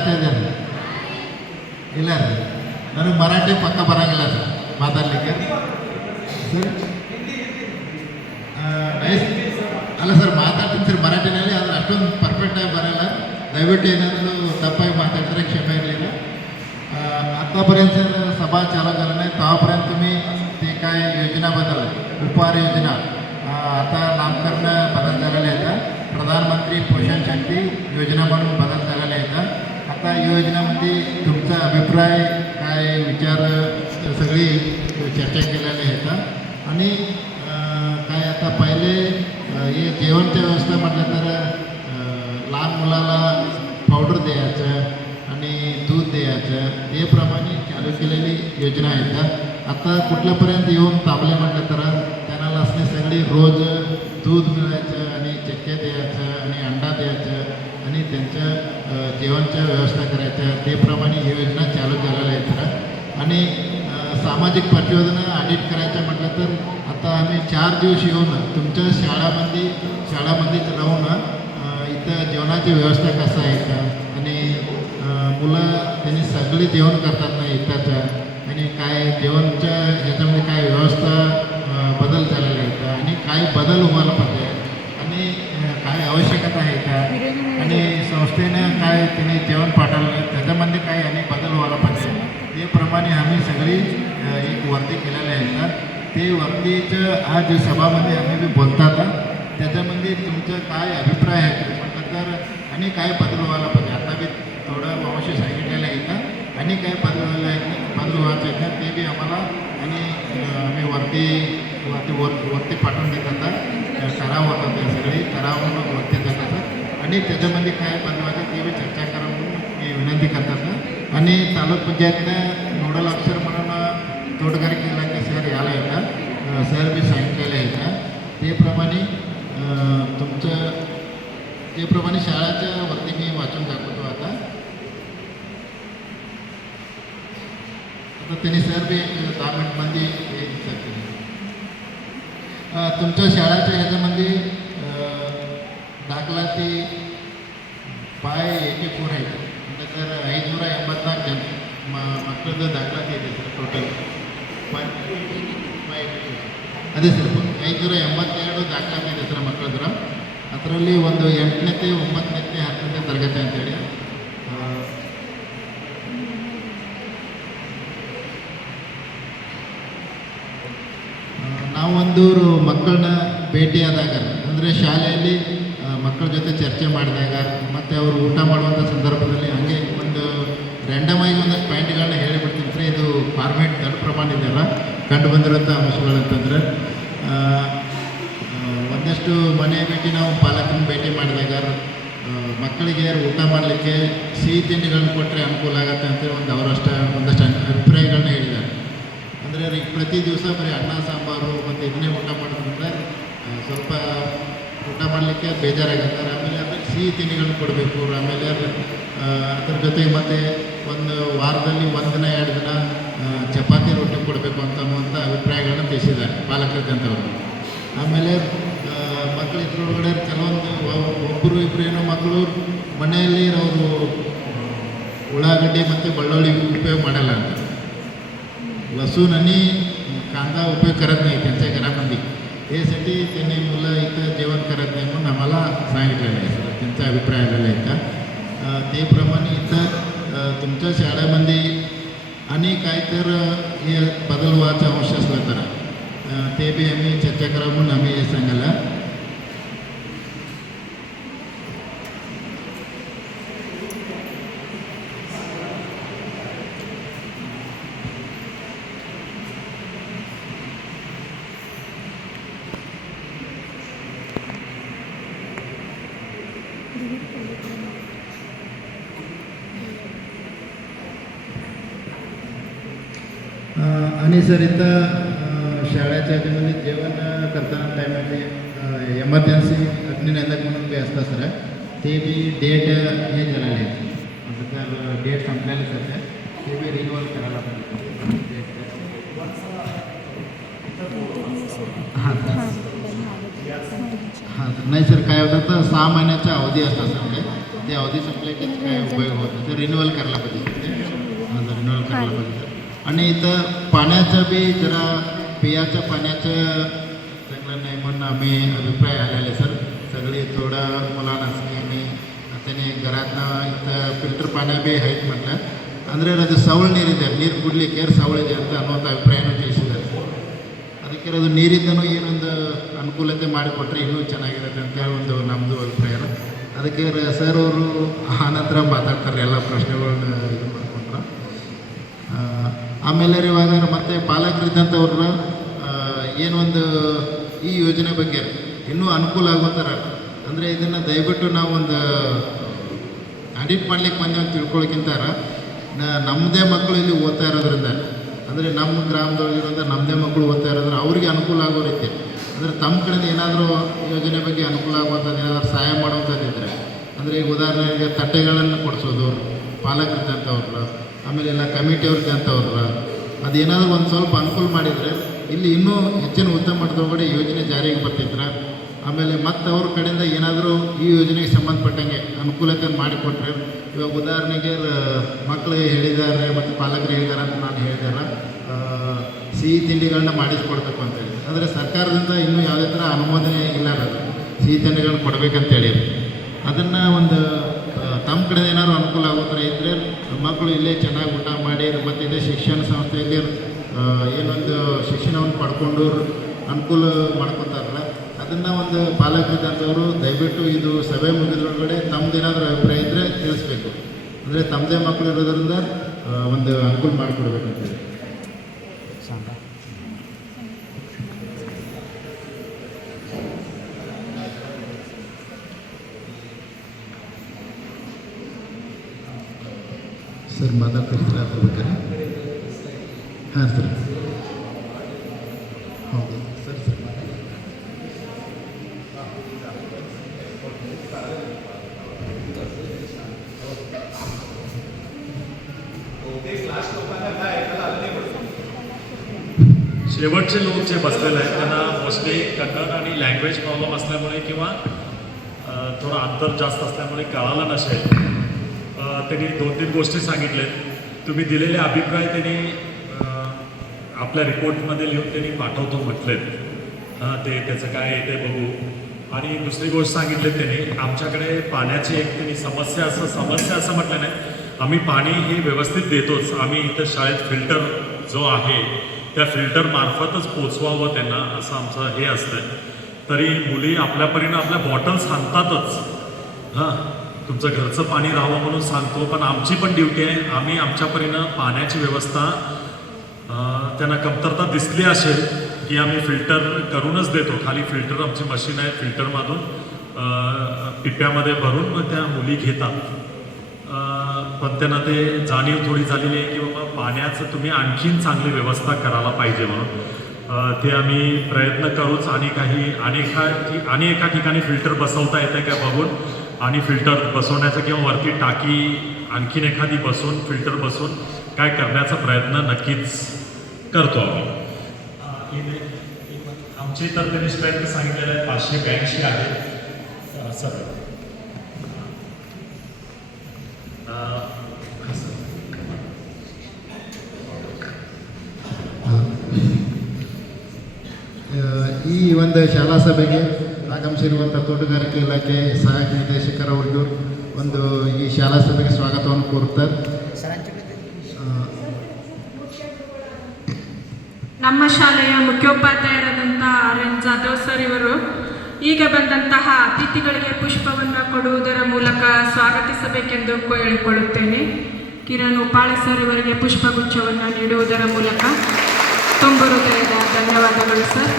ಆಗ್ತಾ ಇದ್ದಾರೆ ಇಲ್ಲ ರೀ ನನಗೆ ಮರಾಠಿ ಪಕ್ಕ ಬರೋಂಗಿಲ್ಲ ಸರ್ ಮಾತಾಡಲಿಕ್ಕೆ ಸರ್ ನೈಸ್ ಅಲ್ಲ ಸರ್ ಮಾತಾಡ್ತೀನಿ ಸರ್ ಮರಾಠಿನಲ್ಲಿ ಆದರೆ ಅಷ್ಟೊಂದು ಪರ್ಫೆಕ್ಟಾಗಿ ಬರೋಲ್ಲ ದಯವಿಟ್ಟು ಏನಾದರೂ तप्पाई माताडिದ್ರೆ क्षमा इरली आतापर्यंत सभा चालू झालं नाही तेव्हापर्यंत तुम्ही ते काय योजनाबद्दल उपहार योजना आता नामकरण बदल झालेले आहेत प्रधानमंत्री पोषण शक्ती योजना म्हणून बदल झालेले आहेत आता योजनेमध्ये तुमचा अभिप्राय काय विचार सगळी चर्चा केलेली आहेत आणि काय आता पहिले हे जेवणच्या व्यवस्था म्हटलं तर लहान मुलाला पावडर द्यायचं आणि दूध द्यायचं त्याप्रमाणे चालू केलेली योजना आहेत आता कुठल्यापर्यंत येऊन ताबले म्हटलं तर त्यांना असणे सगळी रोज दूध मिळायचं आणि चक्क्या द्यायचं आणि अंडा द्यायचं आणि त्यांच्या जेवणच्या व्यवस्था करायच्या त्याप्रमाणे ही योजना चालू झालेल्या आहेत आणि सामाजिक प्रतिबंधनं ऑडिट करायचं म्हटलं तर आता आम्ही 4 दिवस येऊन तुमच्या शाळामध्येच राहून इथं जेवणाची व्यवस्था कसं आहे का आणि मुलं त्यांनी सगळे जेवण करतात ना इथंच्या आणि काय जेवणच्या ह्याच्यामध्ये काय व्यवस्था बदल झालेला आहे का आणि काय बदल व्हायला पाहिजे आणि काय आवश्यकता आहे का आणि संस्थेनं काय त्यांनी जेवण पाठवलं त्याच्यामध्ये काय आणि बदल व्हायला पाहिजे त्याप्रमाणे आम्ही सगळी एक वर्दी केलेल्या आहेत ते वर्दीचं आज सभामध्ये आम्ही बी बोलतात त्याच्यामध्ये तुमचं काय अभिप्राय आहे म्हटलं तर आणि काय बदल व्हायला पाहिजे आता बी थोडं मावशी सांगितलेलं आहे का आणि काय बदल व्हायचं आहे का ते बी आम्हाला आणि आम्ही वरती पाठवून देतात ठराव होतात ते सगळे ठरावून वरती जातात आणि त्याच्यामध्ये काय बनवायचं ते बी चर्चा करा म्हणून मी विनंती करतात आणि तालुका पंचायतनं नोडल अफसर म्हणून तोटगारिका इलाका सर यायला येतात सर बी सांगितलेलं आहे का त्याप्रमाणे तुमचं त्याप्रमाणे शाळाच्या वरती मी वाचून दाखवतो आता त्यांनी सर बी 10 मिनिटमध्ये सर तुमच्या शाळाच्या ह्याच्यामध्ये दाखला ते पाय 1 आहे म्हणजे तर 584 ಜನ ಮಕ್ಕಳದ್ದು ದಾಖಲಾತಿ ಇದೆ ಸರ್ ಟೋಟಲ್ ಅದೇ ಸರ್ 582 ದಾಖಲಾತಿ ಇದೆ ಸರ್ ಮಕ್ಕಳದ್ರ ಅದರಲ್ಲಿ ಒಂದು 8ನೇ 9ನೇ 10ನೇ ತರಗತಿ ಅಂತೇಳಿ ನಾವೊಂದು ಮಕ್ಕಳನ್ನ ಭೇಟಿಯಾದಾಗ ಅಂದರೆ ಶಾಲೆಯಲ್ಲಿ ಮಕ್ಕಳ ಜೊತೆ ಚರ್ಚೆ ಮಾಡಿದಾಗ ಮತ್ತು ಅವರು ಊಟ ಮಾಡುವಂಥ ಸಂದರ್ಭದಲ್ಲಿ ಹಾಗೆ ಒಂದು ರ್ಯಾಂಡಮಾಗಿ ಒಂದಷ್ಟು ಪಾಯಿಂಟ್ಗಳನ್ನ ಹೇಳಿಬಿಡ್ತೀನಿ ಸರ್ ಇದು ಫಾರ್ಮೇಟ್ ದೊಡ್ಡ ಪ್ರಮಾಣ ಇದೆಯಲ್ಲ ಕಂಡು ಬಂದಿರೋಂಥ ಅಂಶಗಳು ಅಂತಂದರೆ ಒಂದಷ್ಟು ಮನೆ ಭೇಟಿ ನಾವು ಪಾಲಕರನ್ನ ಭೇಟಿ ಮಾಡಿದಾಗ ಮಕ್ಕಳಿಗೆ ಊಟ ಮಾಡಲಿಕ್ಕೆ ಸಿಹಿ ತಿಂಡಿಗಳನ್ನ ಕೊಟ್ಟರೆ ಅನುಕೂಲ ಆಗುತ್ತೆ ಅಂತೇಳಿ ಒಂದಷ್ಟು ಅಭಿಪ್ರಾಯಗಳನ್ನ ಹೇಳಿದ್ದಾರೆ ಅಂದರೆ ಈಗ ಪ್ರತಿ ದಿವಸ ಬರೀ ಅನ್ನ ಸಾಂಬಾರು ಮತ್ತು ಇದನ್ನೇ ಊಟ ಮಾಡೋದ್ರಿಂದ ಸ್ವಲ್ಪ ಊಟ ಮಾಡಲಿಕ್ಕೆ ಬೇಜಾರಾಗುತ್ತೆ ಆಮೇಲೆ ಅದಕ್ಕೆ ಸಿಹಿ ತಿಂಡಿಗಳನ್ನ ಕೊಡಬೇಕು ಆಮೇಲೆ ಅದ್ರ ಜೊತೆಗೆ ಮತ್ತು ಒಂದು ವಾರದಲ್ಲಿ 1 ದಿನ 2 ದಿನ ಚಪಾತಿ ರೊಟ್ಟಿ ಕೊಡಬೇಕು ಅನ್ನುವಂಥ ಅಭಿಪ್ರಾಯಗಳನ್ನ ತಿಳಿಸಿದ್ದಾರೆ ಪಾಲಕರಿದ್ದಂಥವ್ರು ಆಮೇಲೆ ಮಕ್ಕಳು ಇದ್ರೊಳಗಡೆ ಕೆಲವೊಂದು ಒಬ್ಬರು ಇಬ್ಬರು ಏನೋ ಮಕ್ಕಳು ಮನೆಯಲ್ಲಿ ಅವರು ಉಳ್ಳಾಗಡ್ಡಿ ಮತ್ತು ಬೆಳ್ಳುಳ್ಳಿ उपयोग ಮಾಡಲ್ಲ ಅಂತ लसूण आणि कांदा उपयोग करत नाही त्यांच्या घरामध्ये यासाठी त्यांनी मुलं इथं जेवण करत नाही म्हणून आम्हाला सांगितलेलं आहे सर त्यांचा अभिप्राय आलेला आहे का त्याप्रमाणे इथं तुमच्या शाळेमध्ये आणि काय तर हे बदल व्हायचा अंश असला तर ते बी आम्ही चर्चा करा म्हणून आम्ही हे सांगायला आणि सर इथं शाळेच्या ह्याच्यामध्ये जेवण करताना टायमामध्ये एमर्जन्सी अग्निनंदक म्हणून बी असतं सर ते बी डेट हे झालेले आहेत आता तर डेट संपलेले सर ते बी रिन्युअल करायला पाहिजे हां हां तर नाही सर काय होतं तर 6 महिन्याचा अवधी असतात सर ते अवधी संपले की काय उपयोग होत नाही. ते रिन्युअल करायला पाहिजे ते रिन्युअल करायला पाहिजे. आणि इथं पाण्याचं बी जरा पियाच्या पाण्याचं चांगलं नाही म्हणून आम्ही अभिप्राय आलेले सर. सगळी थोडं मुलांना आणि त्याने घरातनं इथं फिल्टर पाण्या बी आहेत म्हटलं ಅಂದರೆ ಅದು ಸವಳು ನೀರಿದೆ, ನೀರು ಕುಡ್ಲಿಕ್ಕೆ ಏರ್ ಸವಳಿದೆ ಅಂತ ಅನ್ನೋಂಥ ಅಭಿಪ್ರಾಯನೂ ತಿಳಿಸಿದ್ದಾರೆ. ಅದಕ್ಕೆ ಅದು ನೀರಿಂದನೂ ಏನೊಂದು ಅನುಕೂಲತೆ ಮಾಡಿಕೊಟ್ರೆ ಇನ್ನೂ ಚೆನ್ನಾಗಿರುತ್ತೆ ಅಂತೇಳಿ ಒಂದು ನಮ್ಮದು ಅಭಿಪ್ರಾಯ. ಅದಕ್ಕೆ ಸರ್ ಅವರು ಆನಂತರ ಮಾತಾಡ್ತಾರೆ ಎಲ್ಲ ಪ್ರಶ್ನೆಗಳನ್ನ ಇದು ಮಾಡ್ಕೊಂಡ್ರೆ. ಆಮೇಲೆ ಇವಾಗ ಮತ್ತೆ ಪಾಲಕರಿದ್ದಂಥವ್ರ ಏನೊಂದು ಈ ಯೋಜನೆ ಬಗ್ಗೆ ಇನ್ನೂ ಅನುಕೂಲ ಆಗೋ ಥರ ಅಂದರೆ ಇದನ್ನು ದಯವಿಟ್ಟು ನಾವು ಒಂದು ಅಡಿಟ್ ಮಾಡ್ಲಿಕ್ಕೆ ಬಂದು ಅಂತ ತಿಳ್ಕೊಳಕ್ಕಿಂತಾರ ನಮ್ಮದೇ ಮಕ್ಕಳು ಇಲ್ಲಿ ಓದ್ತಾ ಇರೋದ್ರಿಂದ ಅಂದರೆ ನಮ್ಮ ಗ್ರಾಮದೊಳಗಿರೋದ್ರಿಂದ ನಮ್ಮದೇ ಮಕ್ಕಳು ಓದ್ತಾ ಇರೋದ್ರೆ ಅವರಿಗೆ ಅನುಕೂಲ ಆಗೋ ರೀತಿ ಅಂದರೆ ತಮ್ಮ ಕಡೆಯಿಂದ ಏನಾದರೂ ಯೋಜನೆ ಬಗ್ಗೆ ಅನುಕೂಲ ಆಗುವಂಥದ್ದು ಏನಾದರೂ ಸಹಾಯ ಮಾಡುವಂಥದ್ದಿದ್ದರೆ ಅಂದರೆ ಈಗ ಉದಾಹರಣೆಗೆ ತಟ್ಟೆಗಳನ್ನು ಕೊಡಿಸೋದು ಪಾಲಕರಿದ್ದಂಥವ್ರನ್ನ ಆಮೇಲೆ ಎಲ್ಲ ಕಮಿಟಿಯವ್ರಿದ್ದಂಥವ್ರನ್ನ ಅದೇನಾದರೂ ಒಂದು ಸ್ವಲ್ಪ ಅನುಕೂಲ ಮಾಡಿದರೆ ಇಲ್ಲಿ ಇನ್ನೂ ಹೆಚ್ಚಿನ ಉತ್ತಮ ಮಟ್ಟದೊಳಗಡೆ ಯೋಜನೆ ಜಾರಿಗೆ ಬರ್ತಿದ್ರೆ ಆಮೇಲೆ ಮತ್ತು ಅವ್ರ ಕಡೆಯಿಂದ ಏನಾದರೂ ಈ ಯೋಜನೆಗೆ ಸಂಬಂಧಪಟ್ಟಂಗೆ ಅನುಕೂಲತೆ ಮಾಡಿಕೊಟ್ರೆ ಇವಾಗ ಉದಾಹರಣೆಗೆ ಮಕ್ಕಳು ಹೇಳಿದ್ದಾರೆ ಮತ್ತು ಪಾಲಕರು ಹೇಳಿದ್ದಾರೆ ಅಂತ ನಾನು ಹೇಳಿದಾರೆ ಸಿಹಿ ತಿಂಡಿಗಳನ್ನ ಮಾಡಿಸ್ಕೊಡ್ಬೇಕು ಅಂತೇಳಿ. ಆದರೆ ಸರ್ಕಾರದಿಂದ ಇನ್ನೂ ಯಾವುದೇ ಥರ ಅನುಮೋದನೆ ಇಲ್ಲ ಅದು ಸಿಹಿ ತಿಂಡಿಗಳನ್ನ ಕೊಡಬೇಕಂತೇಳಿ. ಅದನ್ನು ಒಂದು ತಮ್ಮ ಕಡೆ ಏನಾದ್ರು ಅನುಕೂಲ ಆಗೋ ಥರ ಇದ್ದರೆ ಮಕ್ಕಳು ಇಲ್ಲೇ ಚೆನ್ನಾಗಿ ಊಟ ಮಾಡಿ ಮತ್ತು ಇದೇ ಶಿಕ್ಷಣ ಸಂಸ್ಥೆಯಲ್ಲಿ ಏನೊಂದು ಶಿಕ್ಷಣವನ್ನು ಪಡ್ಕೊಂಡು ಅನುಕೂಲ ಮಾಡ್ಕೊತಾರಲ್ಲ ಅದನ್ನು ಒಂದು ಪಾಲಕರಿದ್ದಂಥವರು ದಯವಿಟ್ಟು ಇದು ಸಭೆ ಮುಗಿದ್ರೊಳಗಡೆ ತಮ್ಮದೇನಾದರೂ ಅಭಿಪ್ರಾಯ ಇದ್ದರೆ ತಿಳಿಸ್ಬೇಕು. ಅಂದರೆ ತಮ್ಮದೇ ಮಕ್ಕಳು ಇರೋದ್ರಿಂದ ಒಂದು ಅನುಕೂಲ ಮಾಡಿಕೊಡ್ಬೇಕಂತೇಳಿ. ಸರ್ ಮಾತಾಡ್ತಿರ್ತೀರ ಬೇಕಾರೆ? ಹಾಂ ಸರ್ ಹೌದು ಸರ್ ಸರ್ शेवटचे लोक जे बसलेले आहेत त्यांना मोस्टली कन्नड आणि लँग्वेज प्रॉब्लेम असल्यामुळे किंवा थोडं अंतर जास्त असल्यामुळे कळालं नसेल. त्यांनी 2-3 गोष्टी सांगितल्यात. तुम्ही दिलेले अभिप्राय त्यांनी आपल्या रिपोर्टमध्ये लिहून त्यांनी पाठवतो म्हटलेत. ते त्याचं काय येते बघू. आणि दुसरी गोष्ट सांगितली त्यांनी आमच्याकडे पाण्याची एक त्यांनी समस्या असं म्हटलं नाही. आम्ही पाणी हे व्यवस्थित देतोच. आम्ही इथं शाळेत फिल्टर जो आहे त्या फिल्टरमार्फतच पोचवावं त्यांना असं आमचं हे असतं. तरी मुली आपल्यापरीनं आपल्या बॉटल्स आणतातच. तुमचं घरचं पाणी राहावं म्हणून सांगतो. पण आमची पण ड्युटी आहे. आम्ही आमच्यापरीनं पाण्याची व्यवस्था त्यांना कमतरता दिसली असेल की आम्ही फिल्टर करूनच देतो. खाली फिल्टर आमची मशीन आहे. फिल्टरमधून पिप्यामध्ये भरून मग त्या मुली घेतात. पण त्यांना ते जाणीव थोडी झालेली आहे की बाबा पाण्याचं तुम्ही आणखीन चांगली व्यवस्था करायला पाहिजे म्हणून ते आम्ही प्रयत्न करूच. आणि एका ठिकाणी फिल्टर बसवता येतं का बघून आणि फिल्टर बसवण्याचं किंवा वरती टाकी आणखीन एखादी बसवून फिल्टर बसवून काय करण्याचा प्रयत्न नक्कीच करतो आम्ही. आमची तर त्यांनी स्ट्रेंथ सांगितलेलं आहे 582 आहे सर. ಈ ಒಂದು ಶಾಲಾ ಸಭೆಗೆ ಆಗಮಿಸಿರುವಂಥ ತೋಟಗಾರಿಕೆ ಇಲಾಖೆ ಸಹಾಯಕ ನಿರ್ದೇಶಕರವರಿಗೂ ಒಂದು ಈ ಶಾಲಾ ಸಭೆಗೆ ಸ್ವಾಗತವನ್ನು ಕೋರುತ್ತಾರೆ. ನಮ್ಮ ಶಾಲೆಯ ಮುಖ್ಯೋಪಾಧ್ಯಾಯರಾದಂಥ RN ಜಾಧವ್ ಸರ್ ಇವರು ಈಗ ಬಂದಂತಹ ಅತಿಥಿಗಳಿಗೆ ಪುಷ್ಪವನ್ನು ಕೊಡುವುದರ ಮೂಲಕ ಸ್ವಾಗತಿಸಬೇಕೆಂದು ಹೇಳಿಕೊಳ್ಳುತ್ತೇನೆ. ಕಿರಣ್ ಉಪಾಳೆ ಸರ್ ಇವರಿಗೆ ಪುಷ್ಪಗುಚ್ಛವನ್ನು ನೀಡುವುದರ ಮೂಲಕ ತುಂಬ ಹೃದಯದ ಧನ್ಯವಾದಗಳು ಸರ್.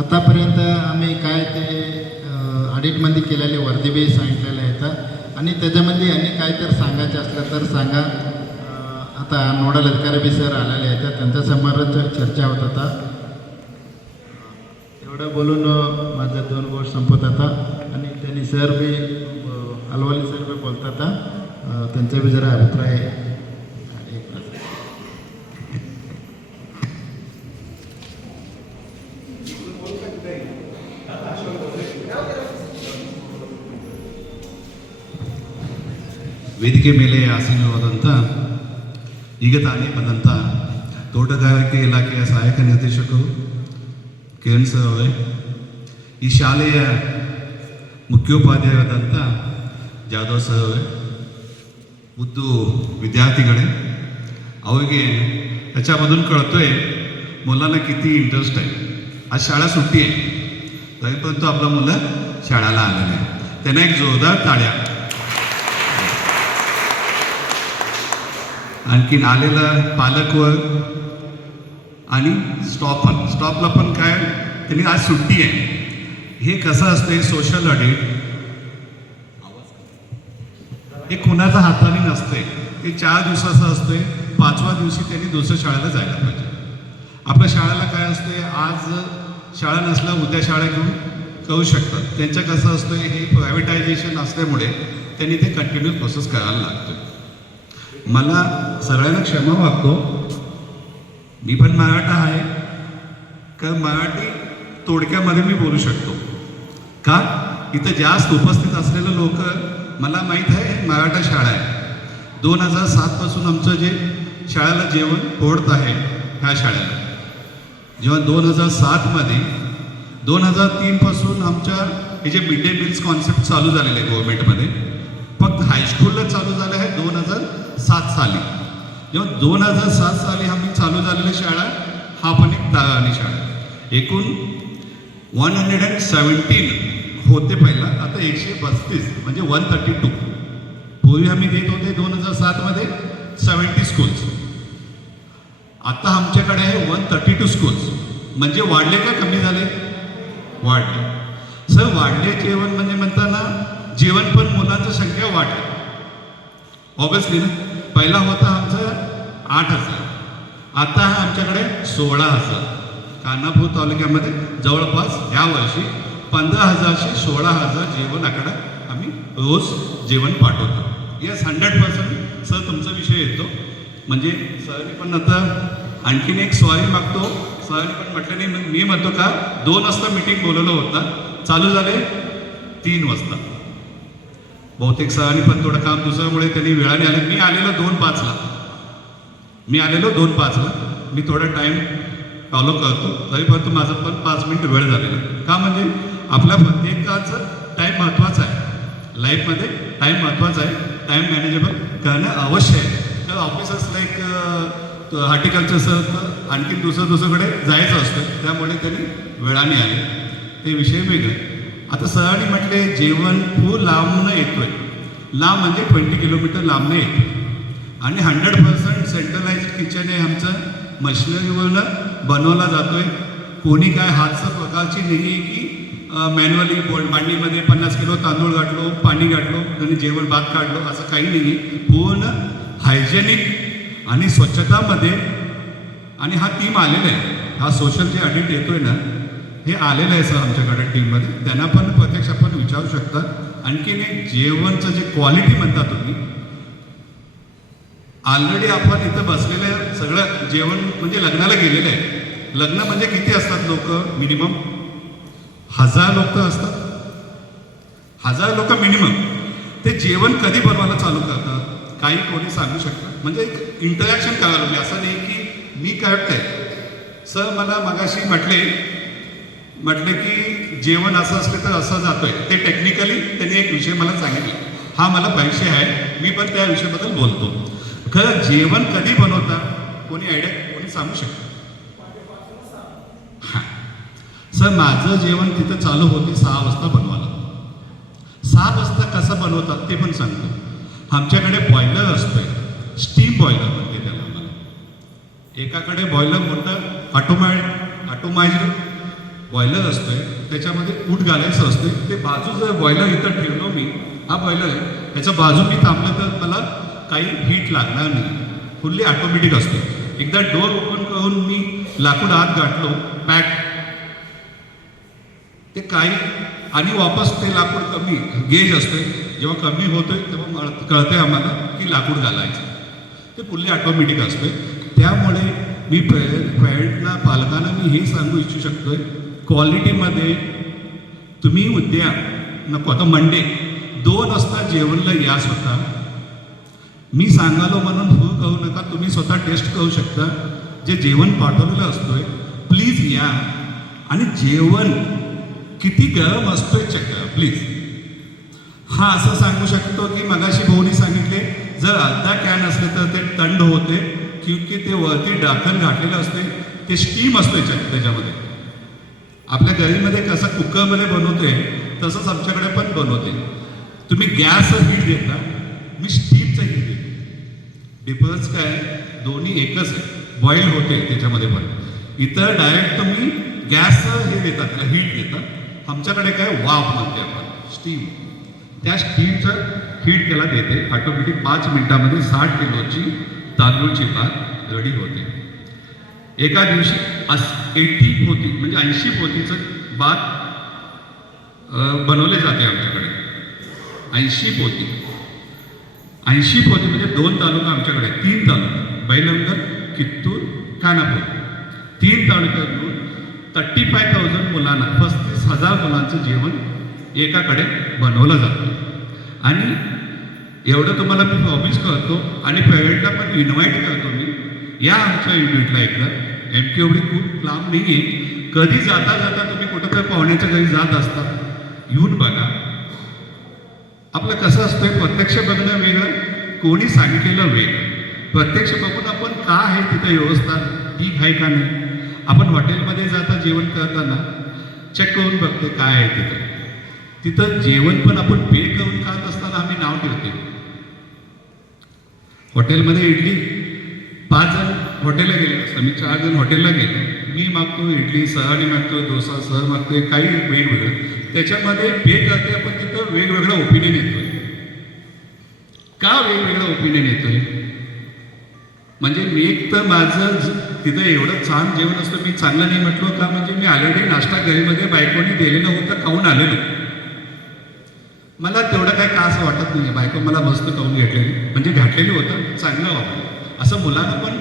आतापर्यंत आम्ही काय ते ऑडिटमध्ये केलेले वर्दी बी सांगितलेले आहेत आणि त्याच्यामध्ये आणि काय तर सांगायचं असलं तर सांगा. आता नोडल अधिकारी बी सर आलेले आहेत त्यांच्या समोरच चर्चा होत होता. एवढं बोलून माझं 2 गोष्ट संपत होता आणि त्यांनी सर बी अलवाली सर बी बोलत होता. त्यांचा बी जरा अभिप्राय ವೇದಿಕೆ ಮೇಲೆ ಆಸೀನವಾದಂಥ ಈಗ ತಾನೇ ಬಂದಂಥ ತೋಟಗಾರಿಕೆ ಇಲಾಖೆಯ ಸಹಾಯಕ ನಿರ್ದೇಶಕರು ಕಿರಣ್ ಸರ್ ಅವರೇ, ಈ ಶಾಲೆಯ ಮುಖ್ಯೋಪಾಧ್ಯಾಯರಾದಂಥ ಜಾಧವ್ ಸರ್ ಅವರೇ, मुद्दू विद्यार्थीकडे अवघे याच्यामधून कळतोय मुलांना किती इंटरेस्ट आहे. आज शाळा सुट्टी आहे तरीपरंतु आपलं मुलं शाळेला आलेलं आहे. त्यांना एक जोरदार टाळ्या. आणखीन आलेलं पालकवर्ग आणि स्टॉपला पण काय त्यांनी आज सुट्टी आहे. हे कसं असते सोशल ऑडिट हे कुणाच्या हाताने नसते. ते 4 दिवसाचं असते. 5व्या दिवशी त्यांनी दुसऱ्या शाळेला जायला पाहिजे. आपल्या शाळेला काय असते, आज शाळा नसल्या उद्या शाळा घेऊन करू शकतात. त्यांचं कसं असतं, हे प्रायव्हेटायझेशन असल्यामुळे त्यांनी ते कंटिन्यू प्रोसेस करायला लागतं. मला सगळ्यांना क्षमा मागतो, मी पण मराठा आहे, कारण मराठी तोडक्यामध्ये मी बोलू शकतो. का इथं जास्त उपस्थित असलेले लोक मला माहीत आहे मराठा शाळा आहे. 2007 पासून आमचं जे शाळेला जेवण पोहोचत आहे ह्या शाळेला, जेव्हा 2007मध्ये 2003 पासून आमच्या हे जे मिड डे मील्स कॉन्सेप्ट चालू झालेलं आहे गव्हर्नमेंटमध्ये, फक्त हायस्कूलला चालू झालं आहे 2007 साली. जेव्हा 2007 साली आम्ही चालू झालेली शाळा हा पण एक ताराणी शाळा. एकूण 117 होते पहिला, आता 132 म्हणजे 132. पूर्वी आम्ही घेत होते 2007मध्ये 70 स्कूल्स. आता आमच्याकडे आहे 132 स्कूल्स. म्हणजे वाढले का कमी झाले? वाढले. सर वाढले जेवण म्हणजे म्हणताना जेवण पण मुलांची संख्या वाढली ऑब्विसली ना. पहिला होता आमचा 8,000, आता आहे आमच्याकडे 16,000. खानापूर तालुक्यामध्ये जवळपास ह्या वर्षी 15,000 से 16,000 जेवण आकडा आम्ही रोज जेवण पाठवतो. येस 100% सर तुमचा विषय येतो. म्हणजे सरने पण आता आणखीन एक सॉरी मागतो. सरने पण म्हटलं नाही, मी म्हणतो का 2 वाजता मीटिंग बोलवलं होतं, चालू झाले 3 वाजता. बहुतेक सरांनी पण थोडं काम दुसऱ्यामुळे त्यांनी वेळाने आले. मी आलेलो 2:05ला. मी थोडा टाईम फॉलो करतो, तरीपरंतु माझं पण 5 मिनिट वेळ झालेला. का म्हणजे आपल्या प्रत्येकाचं टाईम महत्त्वाचा आहे. लाईफमध्ये टाईम महत्त्वाचा आहे. टाईम मॅनेजेबल करणं अवश्य आहे. तर ऑफिसर्स लाईक हॉर्टिकल्चरचं तर आणखी दुसरीकडे जायचं असतं, त्यामुळे त्यांनी वेळाने आले. ते विषय वेगळे. आता सरांनी म्हटले जेवण खूप लांबनं येतोय. लांब म्हणजे 20 किलोमीटर लांबनं येतो. आणि 100% सेंट्रलाइज किचन आहे आमचं. मशिनरीवरनं बनवला जातोय. कोणी काय हातचं प्रकारची नाही आहे की मॅन्युअली मांडणीमध्ये 50 किलो तांदूळ गाठलो, पाणी गाठलो आणि जेवण भात काढलो, असं काही नाही आहे. पूर्ण हायजेनिक आणि स्वच्छतामध्ये. आणि हा टीम आलेला आहे. हा सोशल जे ऑडिट येतोय ना, हे आलेलं आहे सर आमच्याकडे टीममध्ये. त्यांना पण प्रत्यक्ष आपण विचारू शकता. आणखीन एक जेवणचं जे क्वालिटी म्हणता तुम्ही, ऑलरेडी आपण इथं बसलेलं सगळं जेवण म्हणजे लग्नाला गेलेलं आहे. लग्न म्हणजे किती असतात लोक? मिनिमम 1000 लोक असतात. 1000 लोक मिनिमम. ते जेवण कधी बनवायला चालू करतात काही कोणी सांगू शकतात? म्हणजे एक इंटरॅक्शन करायला मी असं नाही की मी करतोय. सर मला मगाशी म्हटले की जेवण असं असलं तर असं जातोय. ते टेक्निकली त्यांनी एक विषय मला सांगितला. हा मला परिचय आहे, मी पण त्या विषयाबद्दल बोलतो. खरं जेवण कधी बनवता कोणी आयडिया कोणी सांगू शकतं? हां सर माझं जेवण तिथं चालू होते 6 वाजता बनवायला. 6 वाजता कसं बनवतात ते पण सांगतो. आमच्याकडे बॉयलर असतोय, स्टीम बॉयलर म्हणते त्याला. मला एकाकडे बॉयलर मोठं ऑटोमाइज्ड बॉयलर असतोय, त्याच्यामध्ये कूट घालायचं असते. ते बाजू जर बॉयलर इथं ठेवलो मी, हा बॉयलर आहे, त्याच्या बाजू मी थांबलं तर मला काही हीट लागणार नाही. फुल्ली ऑटोमॅटिक असतो. एकदा डोअर ओपन करून मी लाकूड आत गाठलो, पॅक ते काही आणि वापस ते लाकूड कमी गेज असते जेव्हा कमी होतोय तेव्हा कळतंय आम्हाला की लाकूड घालायचं, ते फुल्ली ऑटोमॅटिक असतोय. त्यामुळे मी पॅरेंटना पालकांना मी हे सांगू इच्छू शकतोय, क्वालिटीमध्ये तुम्ही उद्या नको आता मंडे 2 वाजता जेवणला या स्वतः. मी सांगालो म्हणून हो करू नका, तुम्ही स्वतः टेस्ट करू शकता. जे जेवण पाठवलेलं असतोय प्लीज या, आणि जेवण किती गरम असतोय चेक करा प्लीज. हा असं सांगू शकतो की मगाशी भाऊनी सांगितले जर अर्धा कॅन असले तर ते थंड होते, क्योंकि ते वरती ढाकण घातलेलं असते, ते स्टीम असतोय त्याच्यामध्ये. आपल्या घरीमध्ये कसं कुकरमध्ये बनवते तसंच आमच्याकडे पण बनवते. तुम्ही गॅस हीट देता, मी स्टीमचं हीट देतो. डिफरन्स काय, दोन्ही एकच आहे, बॉईल होते त्याच्यामध्ये पण. इतर डायरेक्ट तुम्ही गॅसचं हे देतात, त्याला हीट देतात. आमच्याकडे काय वाफ म्हणते आपण, स्टीम. त्या स्टीमचं हीट त्याला देते ऑटोमॅटिक. 5 मिनिटामध्ये 60 किलोची तांदूळची भात रेडी होते. एका दिवशी 80 पोती म्हणजे 80 पोतीचं भात बनवले जाते आमच्याकडे. 80 पोती म्हणजे 2 तालुका आमच्याकडे, 3 तालुका, बैलंगर, कित्तूर, खानापूर, 3 तालुक्यातून 35,000 मुलांना, 35,000 मुलांचं जेवण एकाकडे बनवलं जातं. आणि एवढं तुम्हाला मी प्रॉमिस करतो आणि पेरेंटला पण इन्व्हाइट करतो मी, या आमच्या युनिटला एकदा. एमके एवढी खूप लांब नाही आहे, कधी जाता जाता तुम्ही कुठं तर पाहुण्याच्या घरी जात असता, येऊन बघा. आपलं कसं असतंय, प्रत्यक्ष बघणं वेगळं, कोणी सांगितलेलं वेगळं. प्रत्यक्ष बघून आपण का आहे तिथं व्यवस्था ठीक आहे का नाही. आपण हॉटेलमध्ये जाता जेवण करताना चेक करून बघते काय आहे तिथं. तिथं जेवण पण आपण पे करून खात असताना आम्ही नाव ठेवते. हॉटेलमध्ये इडली 5 जण हॉटेलला गेले असतात, मी 4 जण हॉटेलला गेलो, मी मागतो इडली, सहाने मागतो डोसा, सह मागतोय, काही वेगवेगळं. त्याच्यामध्ये पे करते आपण, तिथं वेगवेगळं ओपिनियन येतोय. का वेगवेगळं ओपिनियन येतोय म्हणजे मी एक तर माझं तिथं एवढं छान जेवण असतं, मी चांगलं नाही म्हटलो का, म्हणजे मी ऑलरेडी नाश्ता घरीमध्ये बायकोनी दिलेलं होतं, खाऊन आलेलो. मला तेवढं काय का असं वाटत नाही, बायको मला मस्त खाऊन घेतलेली, म्हणजे घातलेलं होतं, चांगलं वाटलं. असं मुलांना पण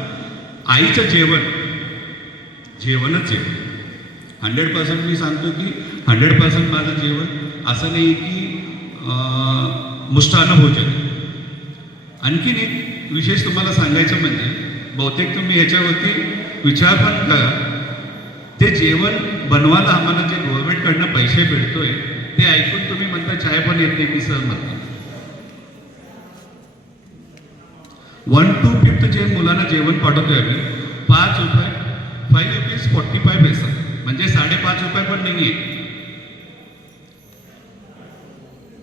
आईचं जेवणच जेवण 100% मी सांगतो की 100% माझं जेवण असं नाही की मुष्टान्न भोजन. आणखीन एक विशेष तुम्हाला सांगायचं म्हणजे, बहुतेक तुम्ही ह्याच्यावरती विचार पण करा, ते जेवण बनवायला आम्हाला जे गव्हर्नमेंटकडनं पैसे भेटतोय ते ऐकून तुम्ही म्हणता चाय पण येत नाही, मी सहमत नाही. 1 to 5th जे मुलांना जेवण पाठवतोय आम्ही, 5 रुपये, 5 रुपीज 45 पैसा, म्हणजे 5.5 रुपये पण नाही आहे.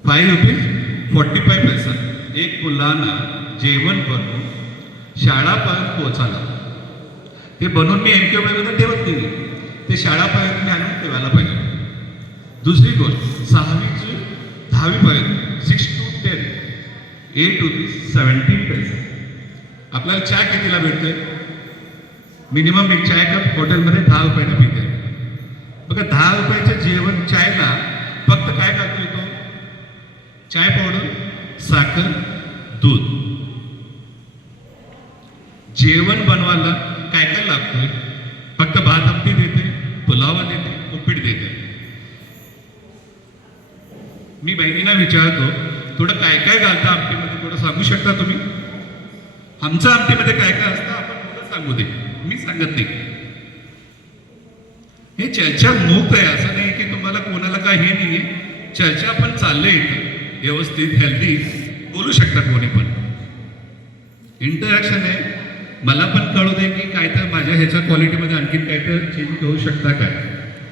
5 रुपीज 45 पैसा एक मुलांना जेवण बनवून शाळापर्यंत पोहोचायला. हे बनवून मी एमकेमध्ये ठेवत नाही, ते शाळापर्यंत मी आणून ठेवायला पाहिजे. दुसरी गोष्ट, 6वी 10वीपर्यंत 6 to 10 8 रुपीज 17 पैसा. आपल्याला चाय कितीला भेटते, मिनिमम एक चाय कप हॉटेलमध्ये 10 रुपयाला पिते. बघा 10 रुपयाचं जेवण चायला फक्त काय टाकतो तो, चाय पावडर, साखर, दूध. जेवण बनवायला काय काय लागतोय, फक्त भात आमटी देते, पुलावा देते, उपीट देते. मी बहिणीला विचारतो थोडं काय काय घालतं आमटीमध्ये, थोडं सांगू शकता तुम्ही. आमच्या आमटीमध्ये काय काय असतं आपण थोडं सांगू दे, मी सांगत नाही. हे चर्चा मुक्त आहे, असं नाही की तुम्हाला कोणाला काय हे नाही आहे. चर्चा पण चालले व्यवस्थित, हेल्दी, बोलू शकता कोणी पण. इंटरॅक्शन आहे. मला पण कळू दे की काय तर माझ्या ह्याच्या क्वालिटीमध्ये आणखीन काय तर चेंज करू शकता काय,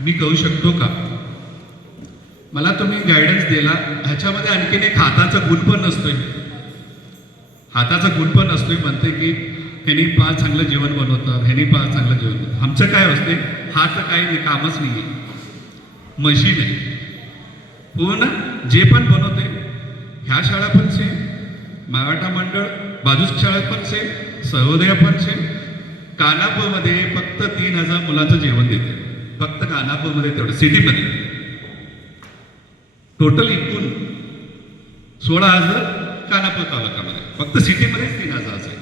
मी करू शकतो का. मला तुम्ही गायडन्स दिला. ह्याच्यामध्ये आणखीन एक हाताचा गुण पण नसतोय, हाताचा गुण पण असतोय. म्हणते की ह्यानी फार चांगलं जेवण बनवतात, ह्यानी फार चांगलं जेवण बनवतात. आमचं काय असते, हात काही नाही, कामच नाही आहे, मशीन आहे पूर्ण. जे पण बनवते ह्या शाळा पण सेम, मराठा मंडळ बाजूच शाळा पण सेम, सर्वोदय पण सेम. कानापूरमध्ये फक्त 3,000 मुलांचं जेवण देते, फक्त कानापूरमध्ये तेवढं, सिटीमध्ये. टोटल एकूण 16,000 कानापूर तालुक्यामध्ये, फक्त सिटीमध्येच 3,000 आहे.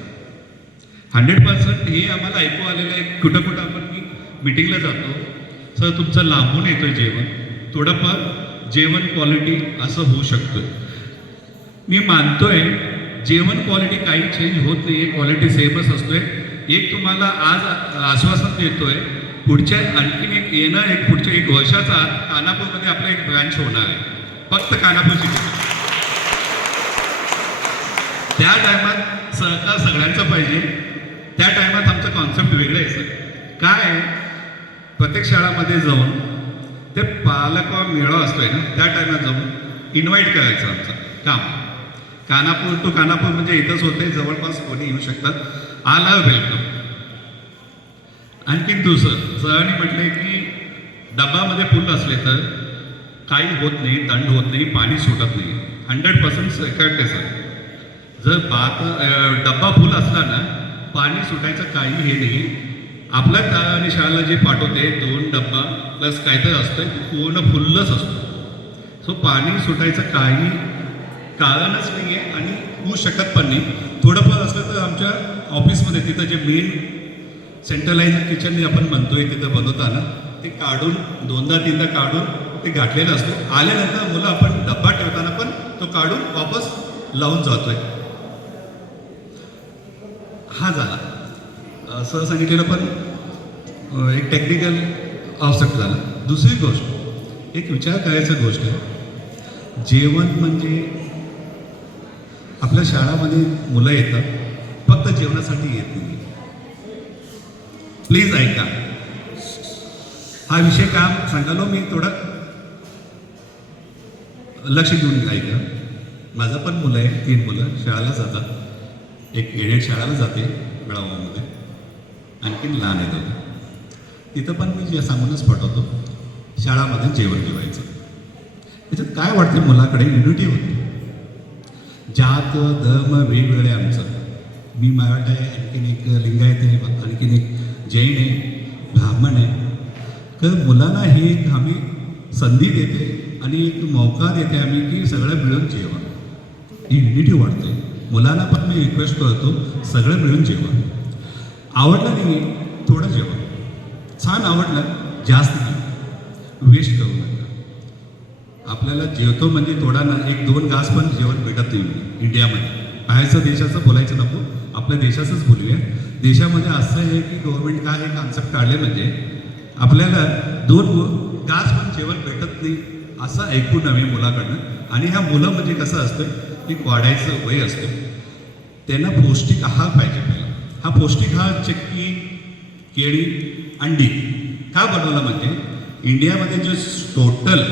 100% हे आम्हाला ऐकू आलेलं आहे. कुठं कुठं आपण मीटिंगला जातो, सर तुमचं लांबून येतोय जेवण, थोडंफार जेवण क्वालिटी असं होऊ शकतं. मी मानतोय जेवण क्वालिटी काही चेंज होत नाही आहे, क्वालिटी सेमच असतोय. एक तुम्हाला आज आश्वासन देतोय, पुढच्या आणखीन एक येणं एक पुढच्या 1 वर्षाचा आत कानापूरमध्ये आपलं एक ब्रँच होणार आहे, फक्त कानापूर सिटी. त्या टायमात सहकार सगळ्यांचं पाहिजे. त्या टायमात आमचं कॉन्सेप्ट वेगळं आहे सर. काय आहे, प्रत्येक शाळामध्ये जाऊन ते पालक मेळावा असतोय ना, त्या टायमात जाऊन इन्व्हाइट करायचं आमचं काम. कानापूर टू कानापूर म्हणजे इथंच होते, जवळपास कोणी येऊ शकतात, आला वेलकम. आणखीन दुसरं सरांनी म्हटले की डब्यामध्ये फुल असले तर काही होत नाही, दंड होत नाही, पाणी सुटत नाही. 100% करेक्ट आहे सर. जर डब्बा फुल असला ना, पाणी सुटायचं काही हे नाही. आपल्या आणि शाळेला जे पाठवते 2 डब्बा प्लस काहीतरी असतं, पूर्ण फुल्लच असतो. सो पाणी सुटायचं काही कारणच नाही आहे आणि होऊ शकत पण नाही. थोडंफार असलं तर आमच्या ऑफिसमध्ये तिथं जे मेन सेंट्रलाइज किचन आपण म्हणतोय तिथं बनवताना ते काढून 2दा-3दा काढून ते घातलेलं असतो. आल्यानंतर मुलं आपण डब्बा ठेवताना पण तो काढून वापस लावून जातोय. हा झाला असं सांगितलेलं, पण एक टेक्निकल आवश्यक झालं. दुसरी गोष्ट, एक विचार करायचं गोष्ट आहे, जेवण म्हणजे आपल्या शाळामध्ये मुलं येतात, फक्त जेवणासाठी येत नाही. प्लीज ऐका, हा विषय का सांगालो मी, थोडं लक्ष देऊन ऐका. माझं पण मुलं आहे, 3 मुलं शाळेला जातात. एक एडेड शाळेला जाते बेळगावमध्ये, आणखीन लहान आहे दोघं. तिथं पण मी जे सांगूनच पाठवतो, शाळामध्ये जेवण जेवायचं. त्याच्यात काय वाटतं, मुलाकडे युनिटी होती. जात धर्म वेगवेगळे आमचं. मी मराठा आहे, आणखीन एक लिंगायत आहे, आणखीन एक जैन आहे, ब्राह्मण आहे. तर मुलांना ही एक आम्ही संधी देते आणि एक मौका देते आम्ही की सगळं मिळून जेवण, ही युनिटी वाढते. मुलांना पण मी रिक्वेस्ट करतो, सगळं मिळून जेवण. आवडलं नाही थोडं जेवण, छान आवडलं जास्त जेवण, वेस्ट करू नका. आपल्याला जेवतो म्हणजे थोडा ना 1-2 घास पण जेवण भेटत नाही इंडियामध्ये. बाहेरचं देशाचं बोलायचं नको, आपल्या देशाचंच बोलूया. देशामध्ये असं आहे की गव्हर्नमेंट काय हे कॉन्सेप्ट काढले म्हणजे आपल्याला 2 घास पण जेवण भेटत नाही असं ऐकून नव्हे मुलाकडनं. आणि ह्या मुलं म्हणजे कसं असतं, एक वाढायचं वय असतं, त्यांना पौष्टिक आहार पाहिजे. पहिला हा पौष्टिक आहार चक्की, केळी, अंडी का बनवलं म्हणजे इंडियामध्ये जे टोटल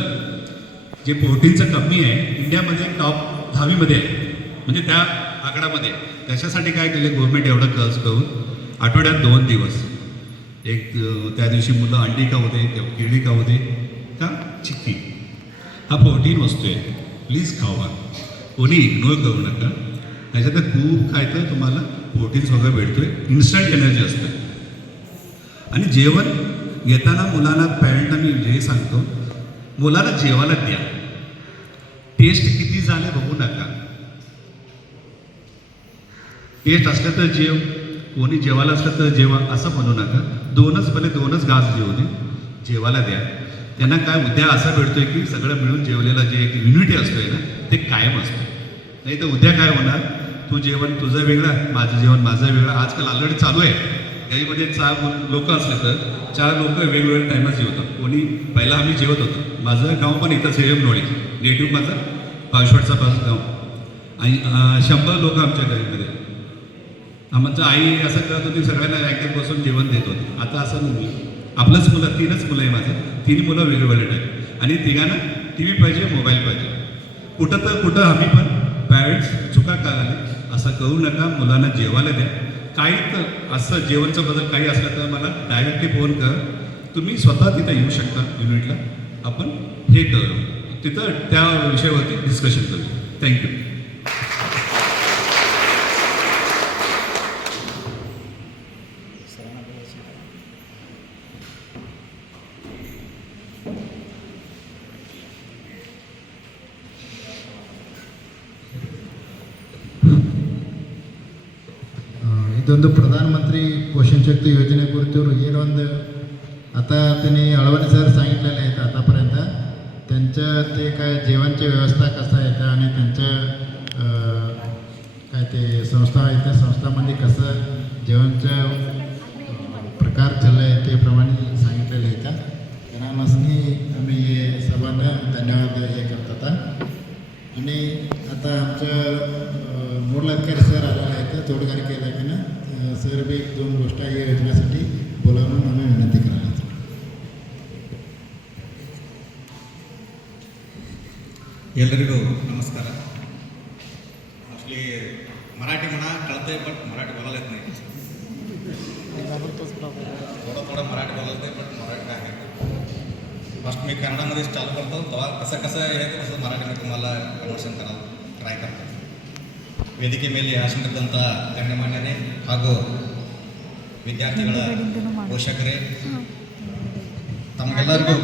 जे प्रोटीनचं कमी आहे इंडियामध्ये टॉप 10वीमध्ये आहे, म्हणजे त्या आकडामध्ये. त्याच्यासाठी काय केलं गव्हर्नमेंट, एवढं खर्च करून आठवड्यात 2 दिवस एक त्या दिवशी मुलं अंडी खाऊ दे, केळी खाऊ दे, का चिक्की, हा प्रोटीन वस्तू आहे, प्लीज खावा. कोणी इग्नोर करू नका. त्याच्यात खूप काय तर तुम्हाला प्रोटीन्स वगैरे भेटतोय, इन्स्टंट एनर्जी असते. आणि जेवण घेताना मुलांना पॅरेंटना मी जे सांगतो, मुलाला जेवायला द्या. टेस्ट किती झाले बघू नका. टेस्ट असलं तर जेव, कोणी जेवायला असलं तर जेवा असं म्हणू नका. 2च घास जेवू दे, जेवायला द्या. त्यांना काय उद्या असं भेटतोय की सगळं मिळून जेवलेलं जे एक युनिटी असतोय ना ते कायम असतं. नाही तर उद्या काय होणार, तू जेवण तुझं वेगळं, माझं जेवण माझं वेगळं. आजकाल ऑलरेडी चालू आहे. गाईमध्ये 4 लोक असले तर 4 लोक वेगवेगळ्या टायमात जेवतात. कोणी पहिला आम्ही जेवत होतो. माझं गाव पण इथं सेम नोळी, नेटिव्ह माझं पाचवडचा गाव. आणि 100 लोक आमच्या गाडीमध्ये. आमचं आई असं करत होती, सगळ्यांना रँकेत बसून जेवण देत होती. आता असं नाही, आपलंच मुलं 3च मुलं आहे माझं, 3 मुलं वेगवेगळे टाईप. आणि तिघांना TV पाहिजे, मोबाईल पाहिजे. कुठं आम्ही पण पॅरेंट्स चुका करायला असं करू नका. मुलांना जेवायला द्या. काही तर असं जेवणचं बदल काही असलं तर मला डायरेक्टली फोन कर. तुम्ही स्वतः तिथं येऊ शकता युनिटला, आपण हे करू तिथं त्या विषयावरती डिस्कशन करू. थँक्यू. ಇದೊಂದು प्रधानमंत्री पोषण शक्ती योजने कुरिತು ಏನೊಂದು आता त्यांनी अळवणे सर सांगितलेले आहेत आतापर्यंत त्यांच्या ते काय जेवणची व्यवस्था कसं आहे त्या आणि त्यांच्या काय ते संस्था आहे त्या संस्थामध्ये कसं जेवणच्या प्रकार चाललं आहे ते प्रमाणे सांगितलेले आहेत त्यांना नसनी आम्ही सर्वांना धन्यवाद हे करतात आणि आता आमचं मूलअधिकारी सर आलेले आहेत तोडगारिके इलाख्यानं सर बी 1-2 गोष्टी या योजनेसाठी बोलावून आम्ही विनंती करायला ಎಲ್ಲರಿಗೂ ನಮಸ್ಕಾರ मोस्टली मराठी म्हणा कळतंय बट मराठी बोलायला येत नाही थोडं मराठी बोलायला येते बट मराठी काय आहे फर्स्ट मी कन्नडामध्येच चालू करतो तेव्हा कसं आहे तसं मराठीमध्ये तुम्हाला कन्वर्शन करायला ಟ್ರೈ ಮಾಡ್ತೀನಿ ವೇದಿಕೆ ಮೇಲೆ ಆಸೀನರಿದ್ದಂಥ ಗಣ್ಯಮಾನ್ಯರೇ ಹಾಗೂ ವಿದ್ಯಾರ್ಥಿಗಳ ಪೋಷಕರೇ ತಮಗೆಲ್ಲರಿಗೂ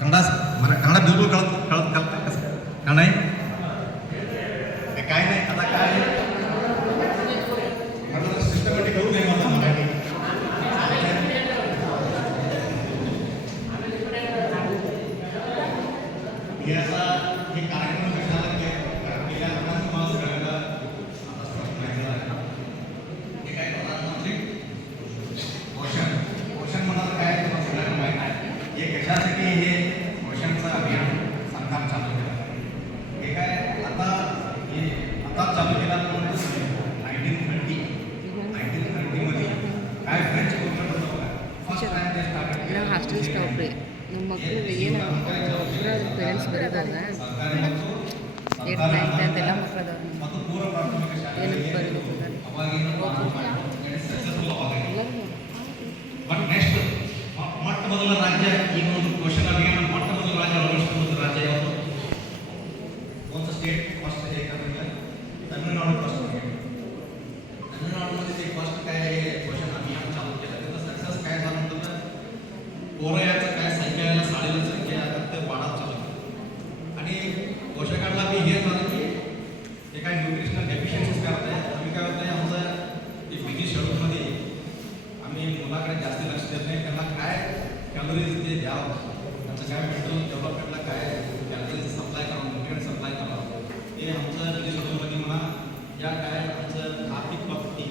कन्नड बिलकुल कळत का नाही काय नाही आता काय सिस्टमॅटिक कळू नये मला मराठी याचा हे कार्यक्रम कशाला गेल्या समाज सगळ्याला हे काय प्रधानमंत्री पोषण म्हणाल काय सगळ्यांना माहीत आहे हे कशासाठी हे पोषणचं अभियान सरकार चालू केलं हे काय आता चालू केलं 1930 काय फ्रेंच गव्हर्नमेंट होतं फर्स्ट टाइम ते स्टार्ट केलं ಹಾಸ್ಟೆಲ್ ಸ್ಟಾಪ್ ರೀ ನಮ್ಮ ಮಕ್ಕಳು ಏನು ಪೇರೆಂಟ್ಸ್ ಬರೀದಾಗ 8th 9th 10th ಎಲ್ಲ ಮಕ್ಕಳು ಅದಾವ ಏನಂತ ಬರೀಬೇಕು ಬಟ್ ನೆಕ್ಸ್ಟ್ ಮೊಟ್ಟ ಮೊದಲ ರಾಜ್ಯ ಈ ಒಂದು ಪೋಷಣ ಅಭಿಯಾನ ಮೊಟ್ಟ ಮೊದಲ ರಾಜ್ಯ ಅಳವಡಿಸಿಕೊಂಡ ರಾಜ್ಯ ಯಾವುದು ಒಂದು ಸ್ಟೇಟ್ फर्स्ट तमिळनाडू फर्स्ट तमिळनाडूमध्ये ते फर्स्ट काय पोषण अभियान चालू केलं त्याचं सक्सेस काय झालं तर पोरयाचं काय संख्या यायला साडेला संख्या आता ते वाढत चालू आणि पोषकांना बी हे झालं की ते काय न्यूट्रिशनल डेफिशियन्सीज करत आहे आम्ही काय होतं आमचं एक बिझी शेड्यूलमध्ये आम्ही मुलाकडे जास्त लक्ष देत नाही त्यांना काय कॅलरीज ते द्यावं त्यांचं काय मेंटल डेव्हलपमेंटला काय कॅलरीज सप्लाय करावं न्यूट्रिएंट सप्लाय करावं हे आमचं बिझी शेड्यूलमध्ये म्हणा या काय आमचं आर्थिक बाबती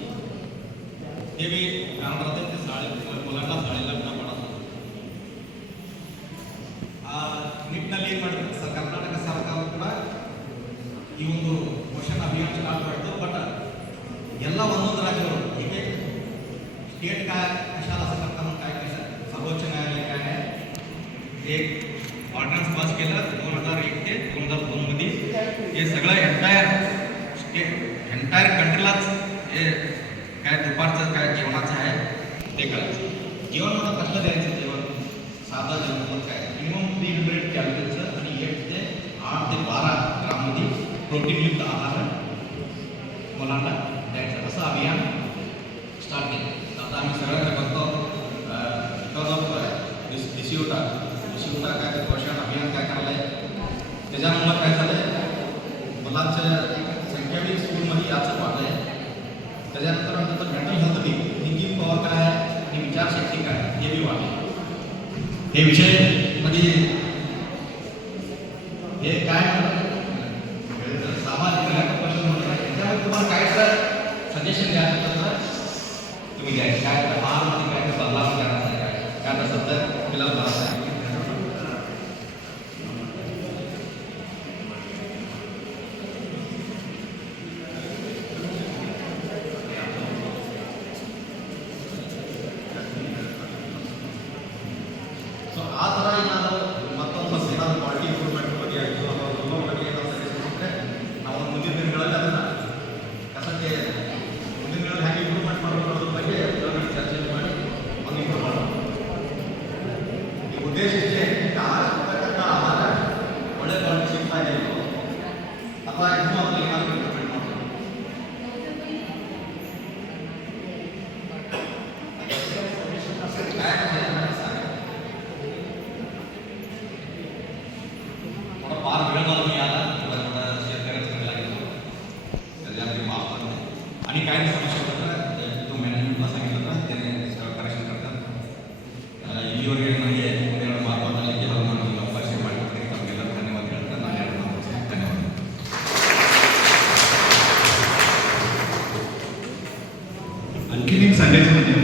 ते बी कारण राहतं ते मुलांना शाळेला न पडत ನಿಟ್ಟಿನಲ್ಲಿ ಏನು ಮಾಡಿದ್ರು ಕರ್ನಾಟಕ ಸರ್ಕಾರ ಕೂಡ ಈ ಒಂದು ಪೋಷಣ ಅಭಿಯಾನ ಸ್ಟಾರ್ಟ್ ಮಾಡಿದ್ರು ಬಟ್ ಎಲ್ಲ ಒಂದೊಂದು राज्यಗಳು ठीक आहे स्टेट काय कशाला असं करताना काय केलं सर्वोच्च न्यायालय काय आहे एक ऑर्डिनन्स पास केलं 2001 ते 2002 मध्ये हे सगळं एंटायर कंट्रीलाच हे काय दुपारचं काय जेवणाचं आहे ते करायचं जेवण मला कसलं द्यायचं जेवण साधं जेवण काय मिनिमम 300 कॅलरीजचं आणि 8 ते 12 ग्राममध्ये प्रोटीनयुक्त आहार मुलांना द्यायचं असं अभियान स्टार्ट केलं आता आम्ही सगळ्यांना बघतो बिकॉज ऑफ डिसिवटा काय ते पोषण अभियान काय करायला आहे त्याच्यामुळं काय झालं आहे मुलांच्या संख्या बी स्कूलमध्ये याचं वाढलं आहे त्याच्यानंतर आमचं mental health be thinking power काय आहे आणि विचारशक्ती काय हे बी वाढलं हे विषय मध्ये हे काय सामाजिक प्रश्न म्हणतात त्याच्यामध्ये तुम्हाला काय तर सजेशन द्यायचं तर तुम्ही द्यायचं काय तर आहारमध्ये काय तर बदलाव करायचा आहे काय तर सध्या आपल्याला बराच आहे ಸೊ ಆ ಥರ ಏನಾದರೂ ಮತ್ತೊಂದು ಏನಾದರೂ ಕ್ವಾಲಿಟಿ ಇಂಪ್ರೂವ್ಮೆಂಟ್ ಬಗ್ಗೆ ಆಯಿತು ಅಥವಾ ಲೋಗೋ ಬಗ್ಗೆ ಏನಾದರೂ ಸಜೆಷನ್ ಇದ್ದರೆ ನಾವು ಮುಂದಿನ ದಿನಗಳಲ್ಲಿ ಅದನ್ನು ಕಸಕ್ಕೆ ಮುಂದಿನ ದಿನಗಳಲ್ಲಿ ಹೇಗೆ ಇಂಪ್ರೂವ್ಮೆಂಟ್ ಮಾಡಬೇಕು ಅನ್ನೋದ್ರ ಬಗ್ಗೆ ಚರ್ಚೆ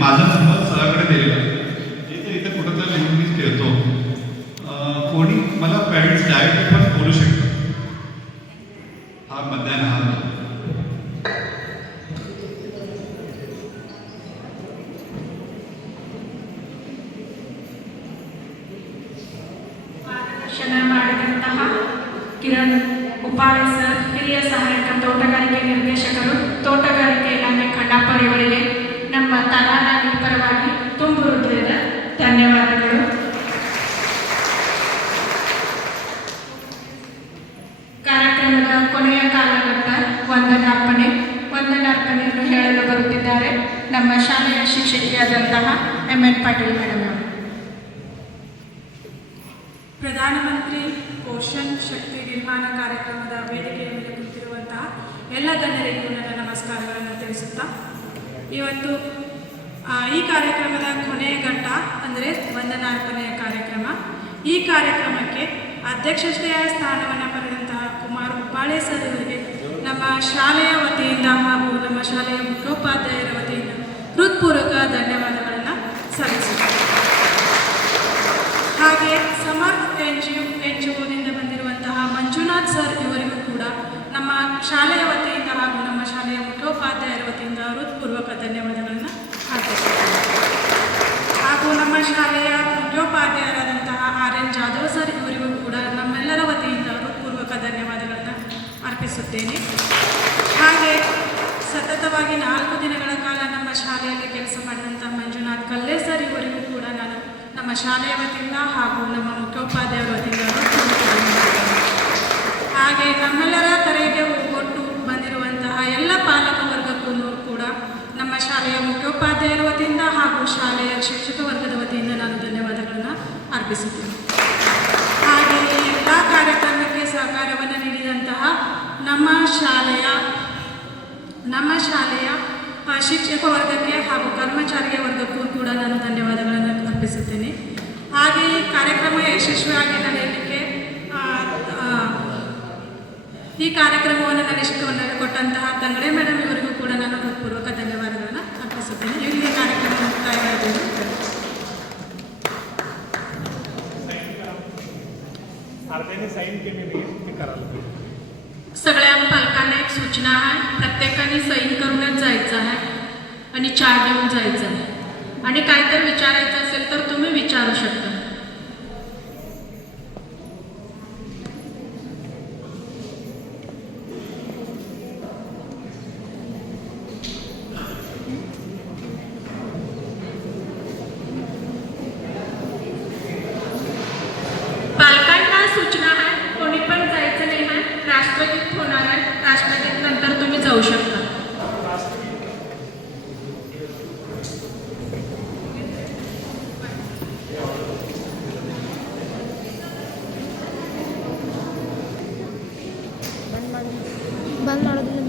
माझा नंबर सराकडे दिलेला आहे. इथं इथं कुठं तर लिहून मीच ठेवतो. कोणी मला पॅरेंट्स डायरेक्ट पण बोलू शकतो. हा मध्यान्ह हा ಮಾರ್ಗದರ್ಶನ ಮಾಡಿದಂತಹ ಕಿರಣ್ ಉಪಾಳೆ ಸರ್, ಹಿರಿಯ ಸಹಾಯಕ ತೋಟಗಾರಿಕೆ ನಿರ್ದೇಶಕರು, ತೋಟಗಾರಿಕೆ ಇಲಾಖೆ ಖಂಡಾಪುರ ಇವರಿಗೆ ನಮ್ಮ ತಲಾರಾಣಿ ಪರವಾಗಿ ತುಂಬು ಹೃದಯದ ಧನ್ಯವಾದಗಳು. ಕಾರ್ಯಕ್ರಮದ ಕೊನೆಯ ಕಾಲಘಟ್ಟ ವಂದನಾರ್ಪಣೆಯನ್ನು ಹೇಳಲು ಬರುತ್ತಿದ್ದಾರೆ ನಮ್ಮ ಶಾಲೆಯ ಶಿಕ್ಷಕಿಯಾದಂತಹ MN ಪಾಟೀಲ್ ಮೇಡಮ್ ಅವರು. ಪ್ರಧಾನಮಂತ್ರಿ ಪೋಷಣ್ ಶಕ್ತಿ ನಿರ್ಮಾಣ ಕಾರ್ಯಕ್ರಮದ ವೇದಿಕೆಯ ಮೇಲೆ ಕುಳಿತಿರುವಂತಹ ಎಲ್ಲ ಗಣ್ಯರಿಗೂ ನನ್ನ ನಮಸ್ಕಾರಗಳನ್ನು ತಿಳಿಸುತ್ತಾ, ಇವತ್ತು ಈ ಕಾರ್ಯಕ್ರಮದ ಕೊನೆಯ ಘಟ್ಟ ಅಂದರೆ ವಂದನಾರ್ಪಣೆಯ ಕಾರ್ಯಕ್ರಮ. ಈ ಕಾರ್ಯಕ್ರಮಕ್ಕೆ ಅಧ್ಯಕ್ಷತೆಯ ಸ್ಥಾನವನ್ನು ಪಡೆದಂತಹ ಕುಮಾರ್ ಉಪ್ಪಾಳೆ ಸರ್ ಅವರಿಗೆ ನಮ್ಮ ಶಾಲೆಯ ವತಿಯಿಂದ ಹಾಗೂ ನಮ್ಮ ಶಾಲೆಯ ಮುಖ್ಯೋಪಾಧ್ಯಾಯರ ವತಿಯಿಂದ ಹೃತ್ಪೂರ್ವಕ ಧನ್ಯವಾದಗಳನ್ನು ಸಲ್ಲಿಸುತ್ತೇನೆ. ಹಾಗೆ ಸಮರ್ಥ್ NGOದಿಂದ ಬಂದಿರುವಂತಹ ಮಂಜುನಾಥ್ ಸರ್ ಇವರಿಗೂ ಕೂಡ ನಮ್ಮ ಶಾಲೆಯ ವತಿಯಿಂದ ಹಾಗೂ ನಮ್ಮ ಶಾಲೆಯ ಮುಖ್ಯೋಪಾಧ್ಯಾಯರ ವತಿಯಿಂದ ಹೃತ್ಪೂರ್ವಕ ಧನ್ಯವಾದಗಳನ್ನು ಅರ್ಪಿಸುತ್ತೇನೆ. ಹಾಗೂ ನಮ್ಮ ಶಾಲೆಯ ಮುಖ್ಯೋಪಾಧ್ಯಾಯರಾದಂತಹ RN ಜಾಧವ್ ಸರ್ ಇವರಿಗೂ ಕೂಡ ನಮ್ಮೆಲ್ಲರ ವತಿಯಿಂದ ಹೃತ್ಪೂರ್ವಕ ಧನ್ಯವಾದಗಳನ್ನು ಅರ್ಪಿಸುತ್ತೇನೆ. ಹಾಗೆ ಸತತವಾಗಿ 4 ದಿನಗಳ ಕಾಲ ನಮ್ಮ ಶಾಲೆಯಲ್ಲಿ ಕೆಲಸ ಮಾಡಿದಂಥ ಮಂಜುನಾಥ್ ಕಲ್ಲೆ ಸರ್ ಇವರಿಗೂ ಕೂಡ ನಾನು ನಮ್ಮ ಶಾಲೆಯ ವತಿಯಿಂದ ಹಾಗೂ ನಮ್ಮ ಮುಖ್ಯೋಪಾಧ್ಯಾಯರ ವತಿಯಿಂದ ಹಾಗೆ ನಮ್ಮೆಲ್ಲರ ಕರೆಗೆ ಒಟ್ಟು ಬಂದಿರುವಂತಹ ಎಲ್ಲ ಪಾಲಕ ವರ್ಗಕ್ಕೂ ಕೂಡ ನಮ್ಮ ಶಾಲೆಯ ಮುಖ್ಯೋಪಾಧ್ಯಾಯರ ವತಿಯಿಂದ ಹಾಗೂ ಶಾಲೆಯ ಶಿಕ್ಷಕ ವರ್ಗದ ವತಿಯಿಂದ ನಾನು ಧನ್ಯವಾದಗಳನ್ನು ಅರ್ಪಿಸುತ್ತೇನೆ. ಹಾಗೆ ಈ ಎಲ್ಲ ಕಾರ್ಯಕ್ರಮಕ್ಕೆ ಸಹಕಾರವನ್ನು ನೀಡಿದಂತಹ ನಮ್ಮ ಶಾಲೆಯ ಶಿಕ್ಷಕ ವರ್ಗಕ್ಕೆ ಹಾಗೂ ಕರ್ಮಚಾರಿಯ ವರ್ಗಕ್ಕೂ ಕೂಡ ನಾನು ಧನ್ಯವಾದಗಳನ್ನು ಅರ್ಪಿಸುತ್ತೇನೆ. ಹಾಗೆ ಈ ಕಾರ್ಯಕ್ರಮ ಯಶಸ್ವಿಯಾಗಿ ನಡೆಯಲಿಕ್ಕೆ ಈ ಕಾರ್ಯಕ್ರಮವನ್ನು ನಡೆಸಿಕೊಟ್ಟಂತಹ ತಂಗಡೆ ಮೇಡಮ್ ಇವರಿಗೂ ಕೂಡ ನಾನು ಹೃತ್ಪೂರ್ವಕ ಧನ್ಯವಾದಗಳನ್ನು ಅರ್ಪಿಸುತ್ತೇನೆ. ಇಲ್ಲಿ ಕಾರ್ಯಕ್ರಮ ಮುಕ್ತಾಯವಾಗಿದೆ. सगळ्या पालकांना एक सूचना आहे, प्रत्येकाने सैन करूनच जायचं आहे आणि 4 घेऊन जायचं आहे. आणि काहीतरी विचारायचं असेल तर तुम्ही विचारू शकता. पालकांना सूचना आहे, कोणी पण जायचं नाही आहे. राष्ट्रगीत होणार आहे, राष्ट्रगीत नंतर तुम्ही जाऊ शकता. ಬಂದ್ ಮಾಡೋದಿಲ್ಲ